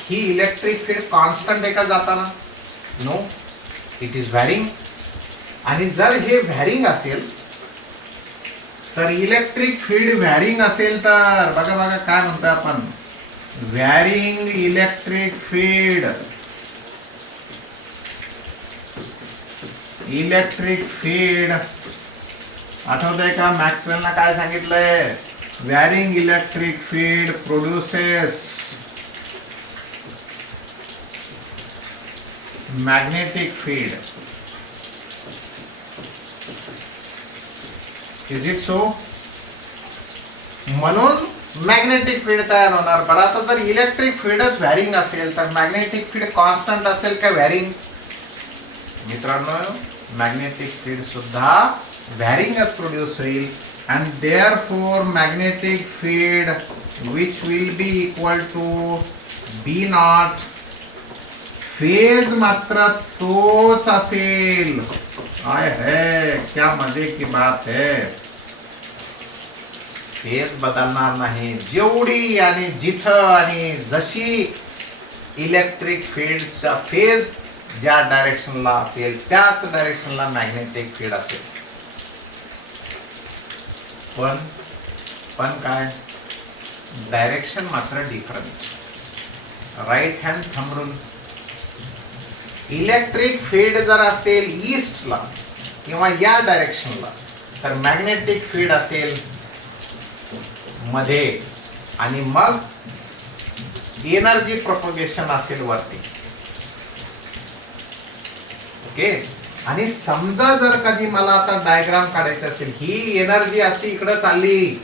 ही इलेक्ट्रिक फील्ड कॉन्स्टंट आहे का जाताना? No, it is varying. आणि जर हे व्हॅरिंग असेल तर इलेक्ट्रिक फील्ड व्हॅरिंग असेल तर बघा बघा काय म्हणतोय आपण, varying electric field. Electric field आठवतंय का मॅक्सवेलनं काय सांगितलंय? Varying electric field produces magnetic field. Is it so? म्हणून मॅग्नेटिक फील्ड तयार होणार. बरं, आता जर इलेक्ट्रिक फील्डच व्हॅरिंग असेल तर मॅग्नेटिक फील्ड कॉन्स्टंट असेल का व्हॅरिंग? मित्रांनो, मॅग्नेटिक फील्ड सुद्धा व्हॅरिंगच प्रोड्यूस होईल. And therefore magnetic field which will be equal to B nought. Phase मात्र तोच असेल. आय है, क्या मजे की बात है. फेज बदलणार नाही. जेवढी आणि जिथं आणि जशी इलेक्ट्रिक फील्डचा फेज ज्या डायरेक्शनला असेल त्याच डायरेक्शनला मॅग्नेटिक फील्ड असेल. पण काय, डायरेक्शन मात्र different. Right hand thumb rule. Electric field जर असेल ईस्टला किंवा या डायरेक्शनला तर मॅग्नेटिक फील्ड असेल मध्ये आणि मग एनर्जी प्रोपगेशन असेल वरती. ओके. आणि समजा जर कधी मला आता डायग्राम काढायचं असेल, ही एनर्जी अशी इकडे चालली,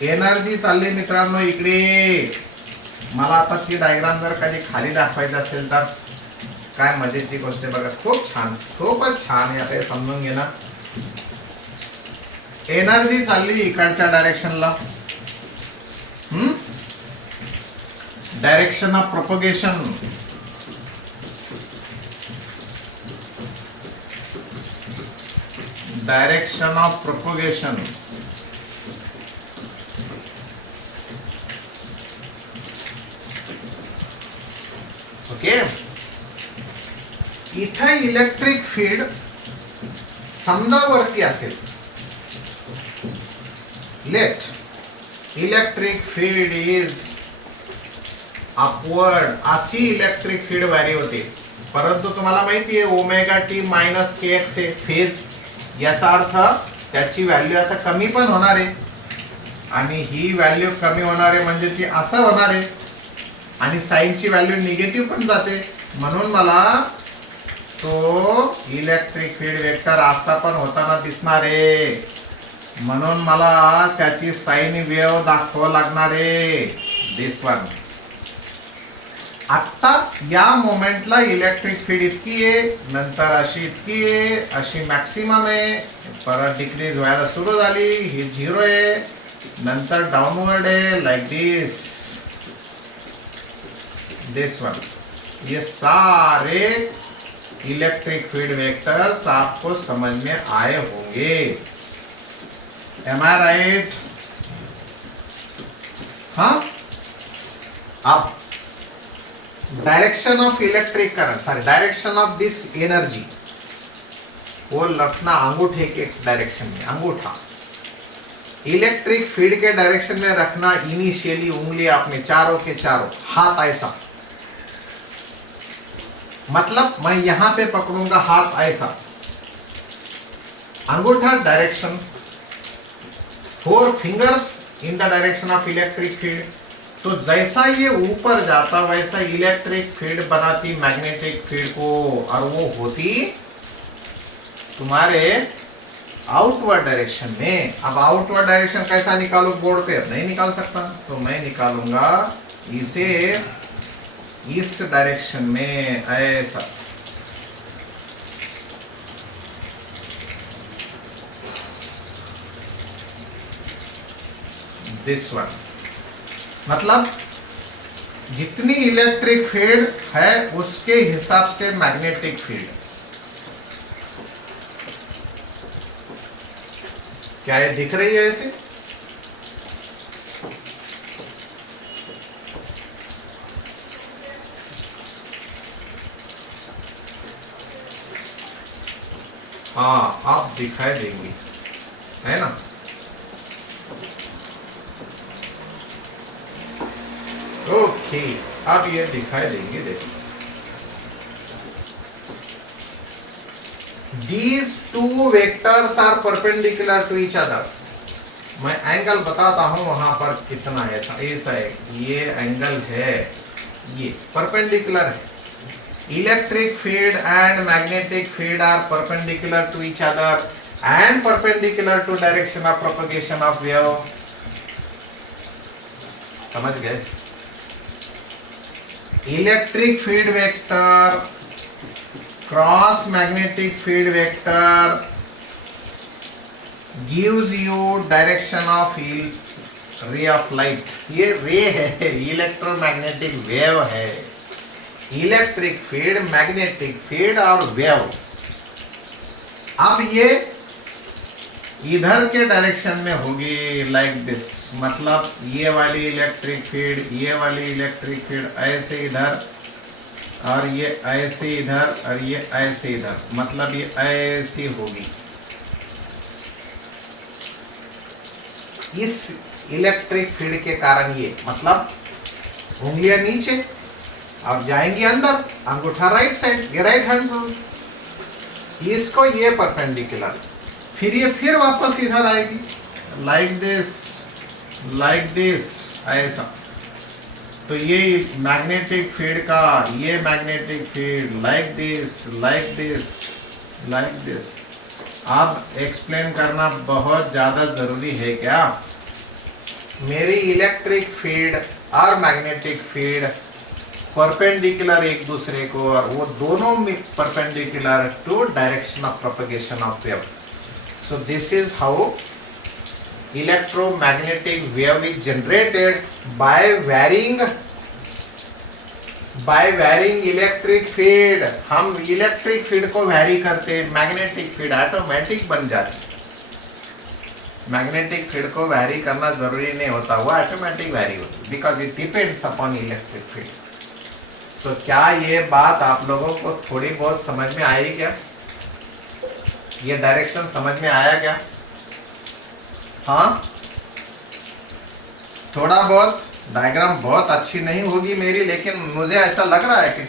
एनर्जी चालली मित्रांनो इकडे. मला आता ती डायग्राम जर कधी खाली दाखवायची असेल तर काय मजेची गोष्ट आहे बघा. खूप छान, खूपच छान आहे. आता हे समजून घे ना. एनर्जी चालली इकडच्या डायरेक्शनला. Direction of propagation. Direction of propagation. Okay. इथं इलेक्ट्रिक फील्ड समजा वरती असेल. Let electric field is upward. अशी इलेक्ट्रिक फील्ड व्हॅरी होते. परंतु तुम्हाला माहिती आहे omega T minus K X आहे फेज. याचा अर्थ त्याची व्हॅल्यू आता कमी पण होणार आहे. आणि ही व्हॅल्यू कमी होणार आहे म्हणजे ती असं होणार आहे. आणि साईनची व्हॅल्यू निगेटिव्ह पण जाते. म्हणून मला तो इलेक्ट्रिक फील्ड वेक्टर असा पण होताना दिसणार आहे. म्हणून मला त्याची साइन वेव्ह दाखवावं लागणार आहे. This one. आता या मोमेंटला इलेक्ट्रिक फील्ड इतकी आहे, नंतर अशी इतकी आहे, अशी मॅक्सिमम आहे, परत डिक्रीज व्हायला सुरू झाली, ही 0 आहे, नंतर डाउनवर्ड आहे लाइक दिस वन. ये सारे इलेक्ट्रिक फील्ड वेक्टर्स आपको समझ में आए होंगे. एम आई राइट? हाँ. अब direction of electric current, sorry direction of this energy वो रखना अंगूठे के डायरेक्शन में. अंगूठा इलेक्ट्रिक फील्ड के डायरेक्शन में रखना. इनिशियली उंगली आपने चारों के चारों, हाथ ऐसा, मतलब मैं यहां पे पकड़ूंगा हाथ ऐसा, अंगूठा direction, 4 fingers in the direction of electric field, तो जैसा ये ऊपर जाता वैसा इलेक्ट्रिक फील्ड बनाती मैग्नेटिक फील्ड को, और वो होती तुम्हारे आउटवर्ड डायरेक्शन में। अब आउटवर्ड डायरेक्शन कैसा निकालो बोर्ड पे? नहीं निकाल सकता, तो मैं निकालूंगा इसे इस डायरेक्शन में ऐसा। दिस वन, मतलब जितनी इलेक्ट्रिक फील्ड है उसके हिसाब से मैग्नेटिक फील्ड। क्या ये दिख रही है ऐसे? हाँ, आप दिखाई देंगी, है ना? ओके, अब ये दिखाई देंगे। देखो, these two vectors are perpendicular to each other। मैं एंगल बताता हूं वहां पर कितना है। ऐसा है, ये एंगल है, ये परपेंडिकुलर है। Electric field and magnetic field are perpendicular to each other and perpendicular to direction of propagation of wave. समझ गए? Electric field vector cross magnetic field vector gives you direction of ray of light। ये रे है, electromagnetic wave है। Electric field, magnetic field और wave. अब ये इधर के डायरेक्शन में होगी लाइक दिस, मतलब ये वाली इलेक्ट्रिक फील्ड, ये वाली इलेक्ट्रिक फील्ड ऐसे इधर, और ये ऐसे इधर, और ये ऐसे इधर, मतलब ये ऐसी होगी। इस इलेक्ट्रिक फील्ड के कारण ये, मतलब उंगलियां नीचे अब जाएंगी अंदर, अंगूठा राइट साइड, ये राइट हैंड रूल, इसको ये परपेंडिकुलर, फिर ये फिर वापस इधर आएगी लाइक दिस ऐसा। तो ये मैग्नेटिक फील्ड का, ये मैग्नेटिक फील्ड लाइक दिस। अब एक्सप्लेन करना बहुत ज्यादा जरूरी है क्या? मेरी इलेक्ट्रिक फील्ड और मैग्नेटिक फील्ड परपेंडिकुलर एक दूसरे को, और वो दोनों में perpendicular to direction of propagation of wave. So this is how electromagnetic wave is generated by varying electric field। हम इलेक्ट्रिक फील्ड को वैरी करते, मैग्नेटिक फील्ड ऑटोमेटिक बन जाती। मैग्नेटिक फील्ड को वैरी करना जरूरी नहीं होता, वो ऑटोमेटिक वैरी होती, because it depends upon electric field. तो क्या ये बात आप लोगों को थोड़ी बहुत समझ में आई क्या? ये डायरेक्शन समझ में आया क्या? हाँ, थोड़ा बहुत। डायग्राम बहुत अच्छी नहीं होगी मेरी, लेकिन मुझे ऐसा लग रहा है कि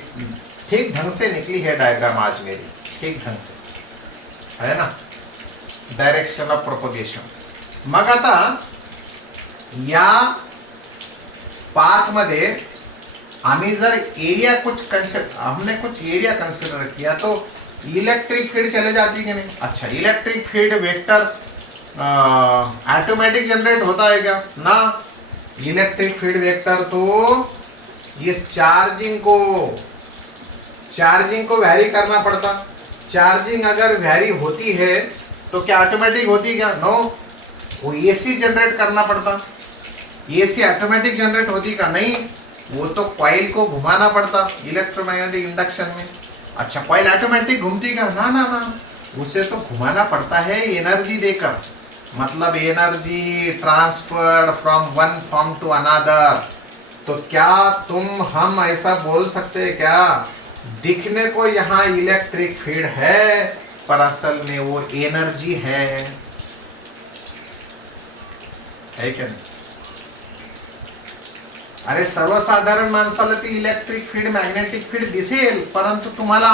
ठीक ढंग से निकली है डायग्राम आज मेरी, ठीक ढंग से, है ना? Direction of propagation. मग आता या पाथ मध्ये आम्ही जर एरिया हमने कुछ एरिया कंसिडर किया तो इलेक्ट्रिक फील्ड चले जाती कि नहीं? अच्छा, electric field vector automatic generate होता है क्या? ना, इलेक्ट्रिक फील्ड वेक्टर तो इस चार्जिंग को वैरी करना पड़ता। चार्जिंग अगर वैरी होती है तो क्या ऑटोमेटिक होती है क्या? नो, वो एसी जनरेट करना पड़ता। एसी ऑटोमेटिक जनरेट होती का? नहीं, वो तो कॉइल को घुमाना पड़ता इलेक्ट्रोमैग्नेटिक इंडक्शन में। अच्छा, कॉइल ऑटोमेटिक घूमती क्या? ना ना ना, उसे तो घुमाना पड़ता है एनर्जी देकर, मतलब energy transferred from one form to another. तो क्या हम ऐसा बोल सकते हैं क्या? दिखने को यहाँ इलेक्ट्रिक फील्ड है, पर असल में वो एनर्जी है क्या नहीं? अरे सर्वसाधारण माणसाला ती इलेक्ट्रिक फील्ड, मॅग्नेटिक फील्ड दिसेल, परंतु तुम्हाला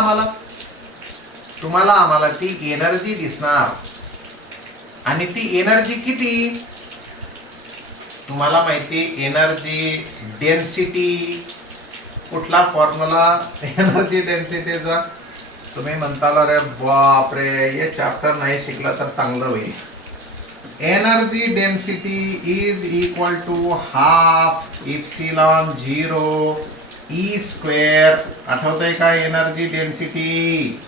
आम्हाला ती एनर्जी दिसणार। आणि ती एनर्जी किती? तुम्हाला माहिती एनर्जी डेन्सिटी कुठला फॉर्म्युला एनर्जी डेन्सिटीचा तुम्ही म्हणताल अरे बापरे हे चॅप्टर नाही शिकलं तर चांगलं होईल. Energy density is equal to half epsilon 0 E square. आठवतंय का एनर्जी डेन्सिटी?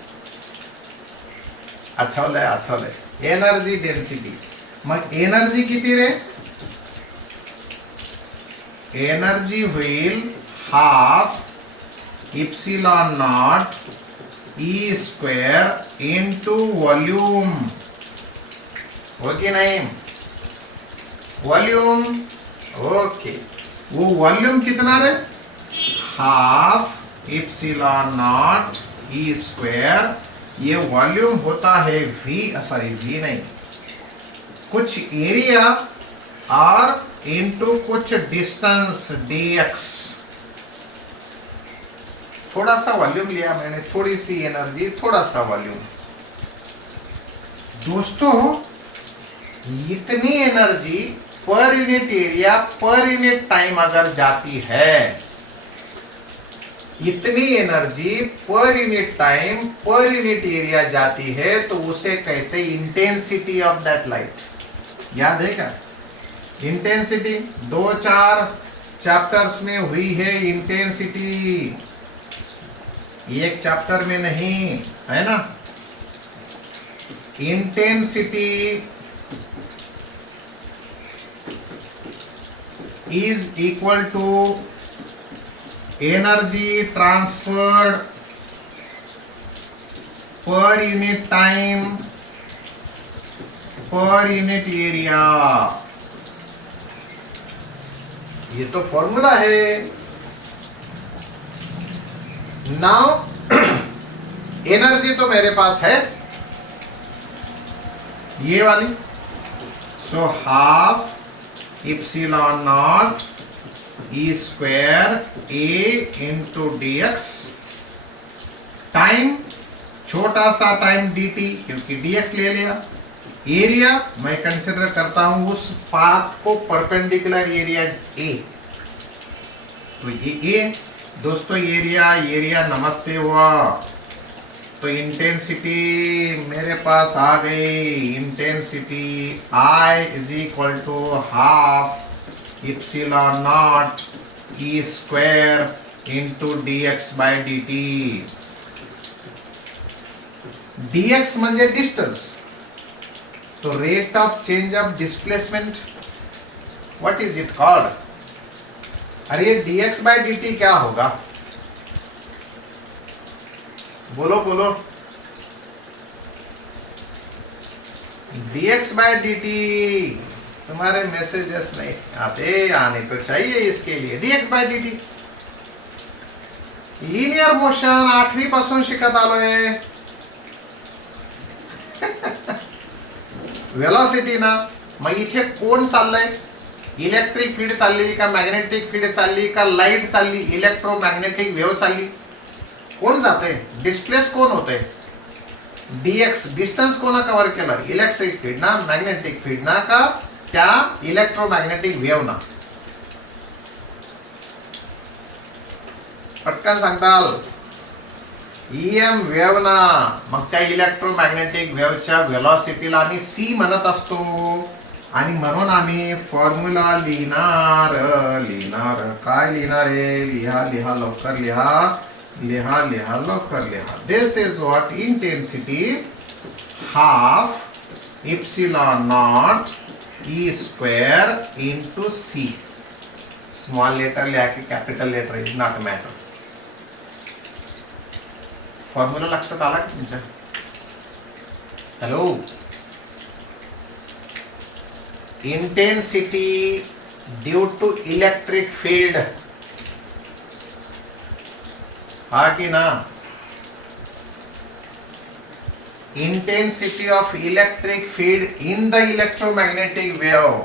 आठवलंय एनर्जी डेन्सिटी. मग एनर्जी किती रे? एनर्जी होईल half epsilon naught E square into volume. हो की नाही? वॉल्यूम. ओके, वो वॉल्यूम कितना रे? Half epsilon naught E square. ये वॉल्यूम होता है V, सॉरी V नहीं, कुछ एरिया और इंटू कुछ डिस्टेंस dx. थोड़ा सा वॉल्यूम लिया मैंने, थोड़ी सी एनर्जी, थोड़ा सा वॉल्यूम. दोस्तों इतनी एनर्जी पर यूनिट एरिया पर यूनिट टाइम अगर जाती है, इतनी एनर्जी पर unit time per unit area जाती है तो उसे कहते हैं इंटेंसिटी ऑफ दैट लाइट. याद है क्या? इंटेंसिटी 2-4 चैप्टर्स में हुई है इंटेंसिटी, एक चैप्टर में नहीं, है ना? Intensity is equal to energy transferred per unit time per unit area. ये तो फॉर्मूला है. नाउ एनर्जी तो मेरे पास है ये वाली. So half epsilon naught E square ए इंटू dx. टाइम छोटा सा टाइम dt, क्योंकि dx ले लिया. एरिया मैं कंसिडर करता हूं उस पाथ को परपेंडिकुलर एरिया A. तो ये A दोस्तों एरिया नमस्ते हुआ. तो इंटेंसिटी मेरे पास आ गई. Intensity I is equal to half epsilon naught E square into dx by dt. dx म्हणजे डिस्टन्स. तो rate of change of displacement, what is it called? अरे dx बाय dt क्या होगा? बोलो. dx by dt. तुम्हारे messages नहीं आते, आने तो चाहिए इसके लिए. dx by dt linear motion 8वी पासून शिकत आलोय. वेलोसिटी ना. मग इथे कोण चाललंय? इलेक्ट्रिक फील्ड चालली का मॅग्नेटिक फील्ड चालली का लाईट चालली, इलेक्ट्रोमॅग्नेटिक वेव्ह चालली? कोण जाते? डिस्प्लेस कोण होते? dx डिस्टन्स कोणा कव्हर केलं? इलेक्ट्रिक फील्ड ना, मॅग्नेटिक फील्ड ना, का त्या इलेक्ट्रोमॅग्नेटिक वेव्ह ना? पटकन सांगताल. EM वेव्ह ना. मग त्या इलेक्ट्रोमॅग्नेटिक वेव्हच्या वेलॉसिटीला आम्ही c म्हणत असतो. आणि म्हणून आम्ही फॉर्म्युला लिहिणार. काय लिहिणार आहे? लिहा लवकर लिहा लवकर लिहा. This is what intensity half epsilon naught E square into c. Small letter लिहा की capital letter is not matter. Formula लक्षात आला की तुमच्या? Hello. Intensity due to electric field, हा की ना? Intensity of electric field in the electromagnetic wave.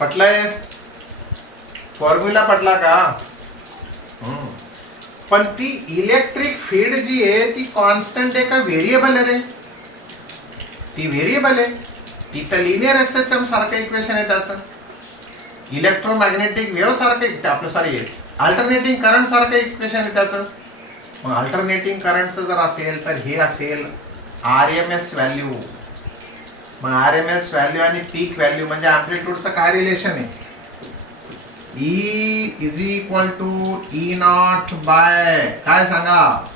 पटलंय? फॉर्म्युला पटला का? पण ती इलेक्ट्रिक फील्ड जी आहे ती कॉन्स्टंट आहे का व्हेरिएबल आहे रे? ती व्हेरिएबल आहे. तिथं लिनियर SHM सारखं इक्वेशन आहे त्याचं, इलेक्ट्रोमॅग्नेटिक वेव्ह सारखं आपलं सॉरी अल्टरनेटिंग करंट सारखं इक्वेशन आहे त्याचं. मग अल्टरनेटिंग करंटचं जर असेल तर हे असेल RMS व्हॅल्यू. मग RMS व्हॅल्यू आणि पीक व्हॅल्यू म्हणजे अँप्लिट्यूडचं काय रिलेशन आहे? E is equal to E0 by काय सांगा,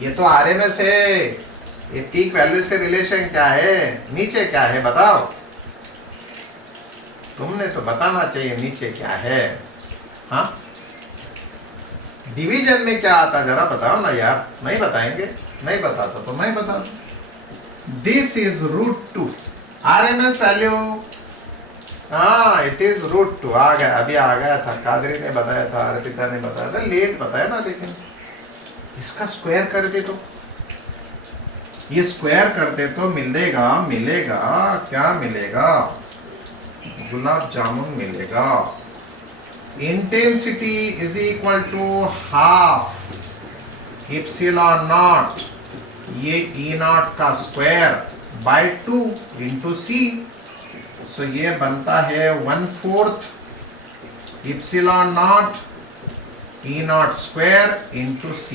ये तो RMS है, ये पीक वैल्यू से रिलेशन क्या है, नीचे क्या है बताओ, तुमने तो बताना चाहिए नीचे क्या है. हाँ डिवीजन में क्या आता जरा बताओ ना यार. नहीं बताएंगे, नहीं बताता तो मैं बता. This is √2 RMS value. हाँ इट इज √2. आ गया, अभी आ गया था, कादरी ने बताया था, अर्पिता ने बताया था, लेट बताया ना, लेकिन इसका स्क्वायर कर दे तो, ये स्क्वायर कर दे तो मिलेगा क्या मिलेगा? गुलाब जामुन मिलेगा. Intensity is equal to half epsilon nought, ये E0 का square by 2 into C. So ये बनता है 1/4 epsilon nought E0 square into C.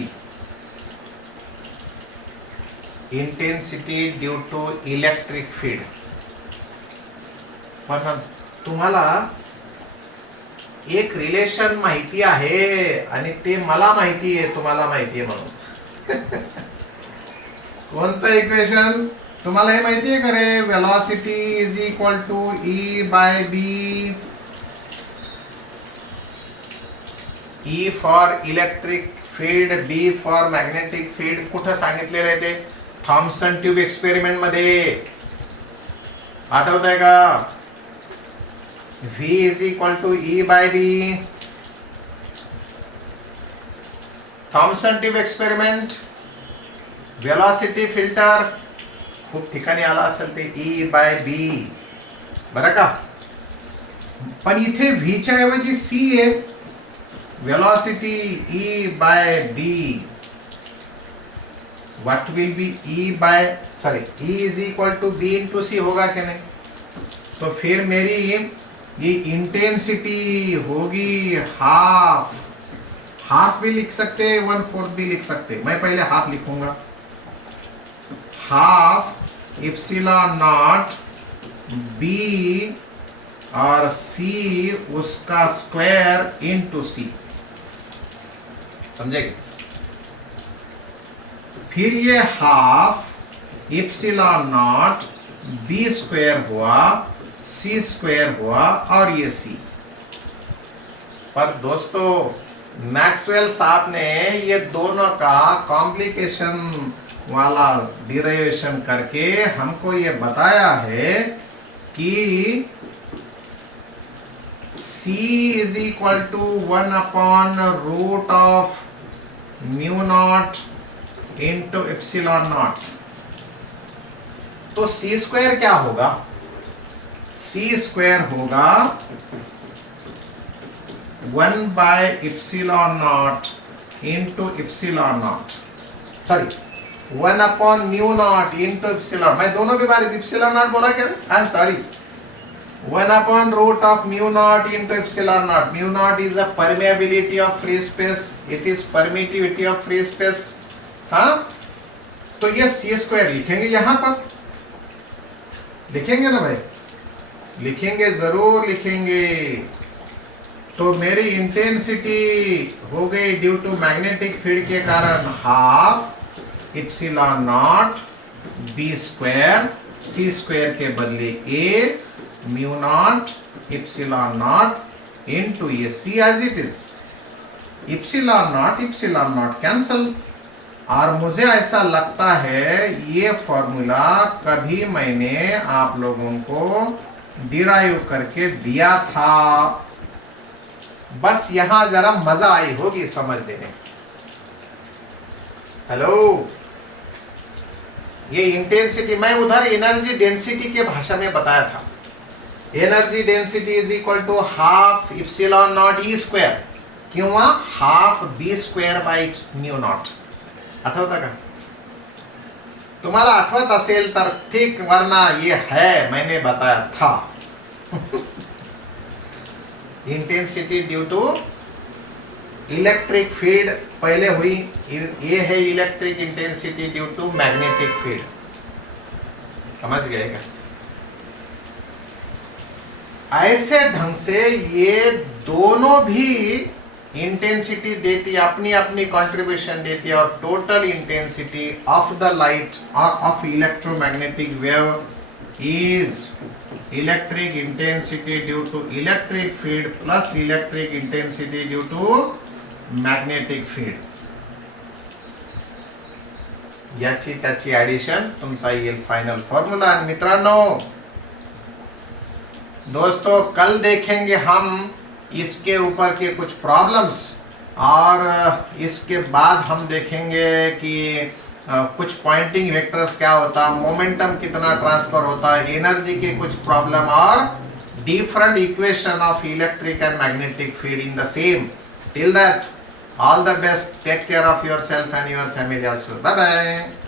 Intensity due to electric field. पण तुम्हाला एक रिलेशन माहिती आहे आणि ते मला माहिती आहे, तुम्हाला माहिती आहे म्हणून. कोणतं इक्वेशन तुम्हाला हे माहिती आहे का रे? Velocity is equal to E/B. E for electric field, B for magnetic field. कुठं सांगितलेलं आहे ते? थॉम्सन ट्यूब एक्सपेरिमेंट मध्ये. आठवत आहे का? V is equal to E/B. Thomson tube experiment, velocity filter, खूप ठिकाणी आला असेल ते E/B. बरं का? पण इथे V च्या ऐवजी C आहे. Velocity E/B. What will be E is equal to B into C होगा क्या नहीं? तो फिर मेरी ये इंटेंसिटी होगी हाफ भी लिख सकते, 1/4 भी लिख सकते. मैं पहले हाफ लिखूंगा. हाफ एप्सिलॉन नॉट B और C उसका स्क्वायर इनटू C. समझेंगे? फिर ये half epsilon not B square हुआ, C स्क्वायर हुआ और ये C. पर दोस्तों मैक्सवेल साहब ने ये दोनों का कॉम्प्लिकेशन वाला डिराइवेशन करके हमको ये बताया है कि C is equal to 1/√of μ0 into epsilon naught. तो C स्क्वायर क्या होगा? C स्क्वायर होगा 1/ε0 इंटू ε0, सॉरी 1/μ0 इंटू एप्सिलॉन. मैं दोनों के बारे में ε0 बोला क्या? I am sorry. 1/√of μ0 into ε0. μ0 is the permeability of free space. It is permittivity of free space. हाँ, तो ये C स्क्वायर लिखेंगे यहां पर, लिखेंगे ना भाई? लिखेंगे, जरूर लिखेंगे. तो मेरी इंटेंसिटी हो गई ड्यू टू मैग्नेटिक फील्ड के कारण half ε0 B square, C square के बदले A μ0 ε0 into ये C as it is. ε0 cancel. और मुझे ऐसा लगता है ये फॉर्मूला कभी मैंने आप लोगों को डिराइव करके दिया था. बस यहां जरा मजा आई होगी समझने में. हेलो, ये इंटेंसिटी मैं उधर एनर्जी डेंसिटी के भाषा में बताया था. Energy density is equal to half ε0 E square किंवा हाफ B स्क्वायर बाय μ0. आठवता का? तुम्हाला आठवत असेल तर ठीक, वरना ये है मैंने बताया था. Intensity due to electric field पहले हुई, ये है electric intensity due to magnetic field. समझ गए क्या? ऐसे ढंग से ये दोनों भी इंटेंसिटी देती है, अपनी अपनी कंट्रीब्यूशन देती है, और total intensity of the light और of electromagnetic wave is electric intensity due to electric field plus electric intensity due to magnetic field. याची त्याची ऍडिशन तुमचा येईल फाइनल फॉर्मूला. मित्रांनो, दोस्तों, कल देखेंगे हम इसके ऊपर के कुछ प्रॉब्लम्स, और इसके बाद हम देखेंगे कि कुछ पॉइंटिंग वेक्टर्स क्या होता है, मोमेंटम कितना ट्रांसफर होता है, एनर्जी के कुछ प्रॉब्लम, और different equation of electric and magnetic field in the same. Till that, all the best, take care of yourself and your family also. Bye bye.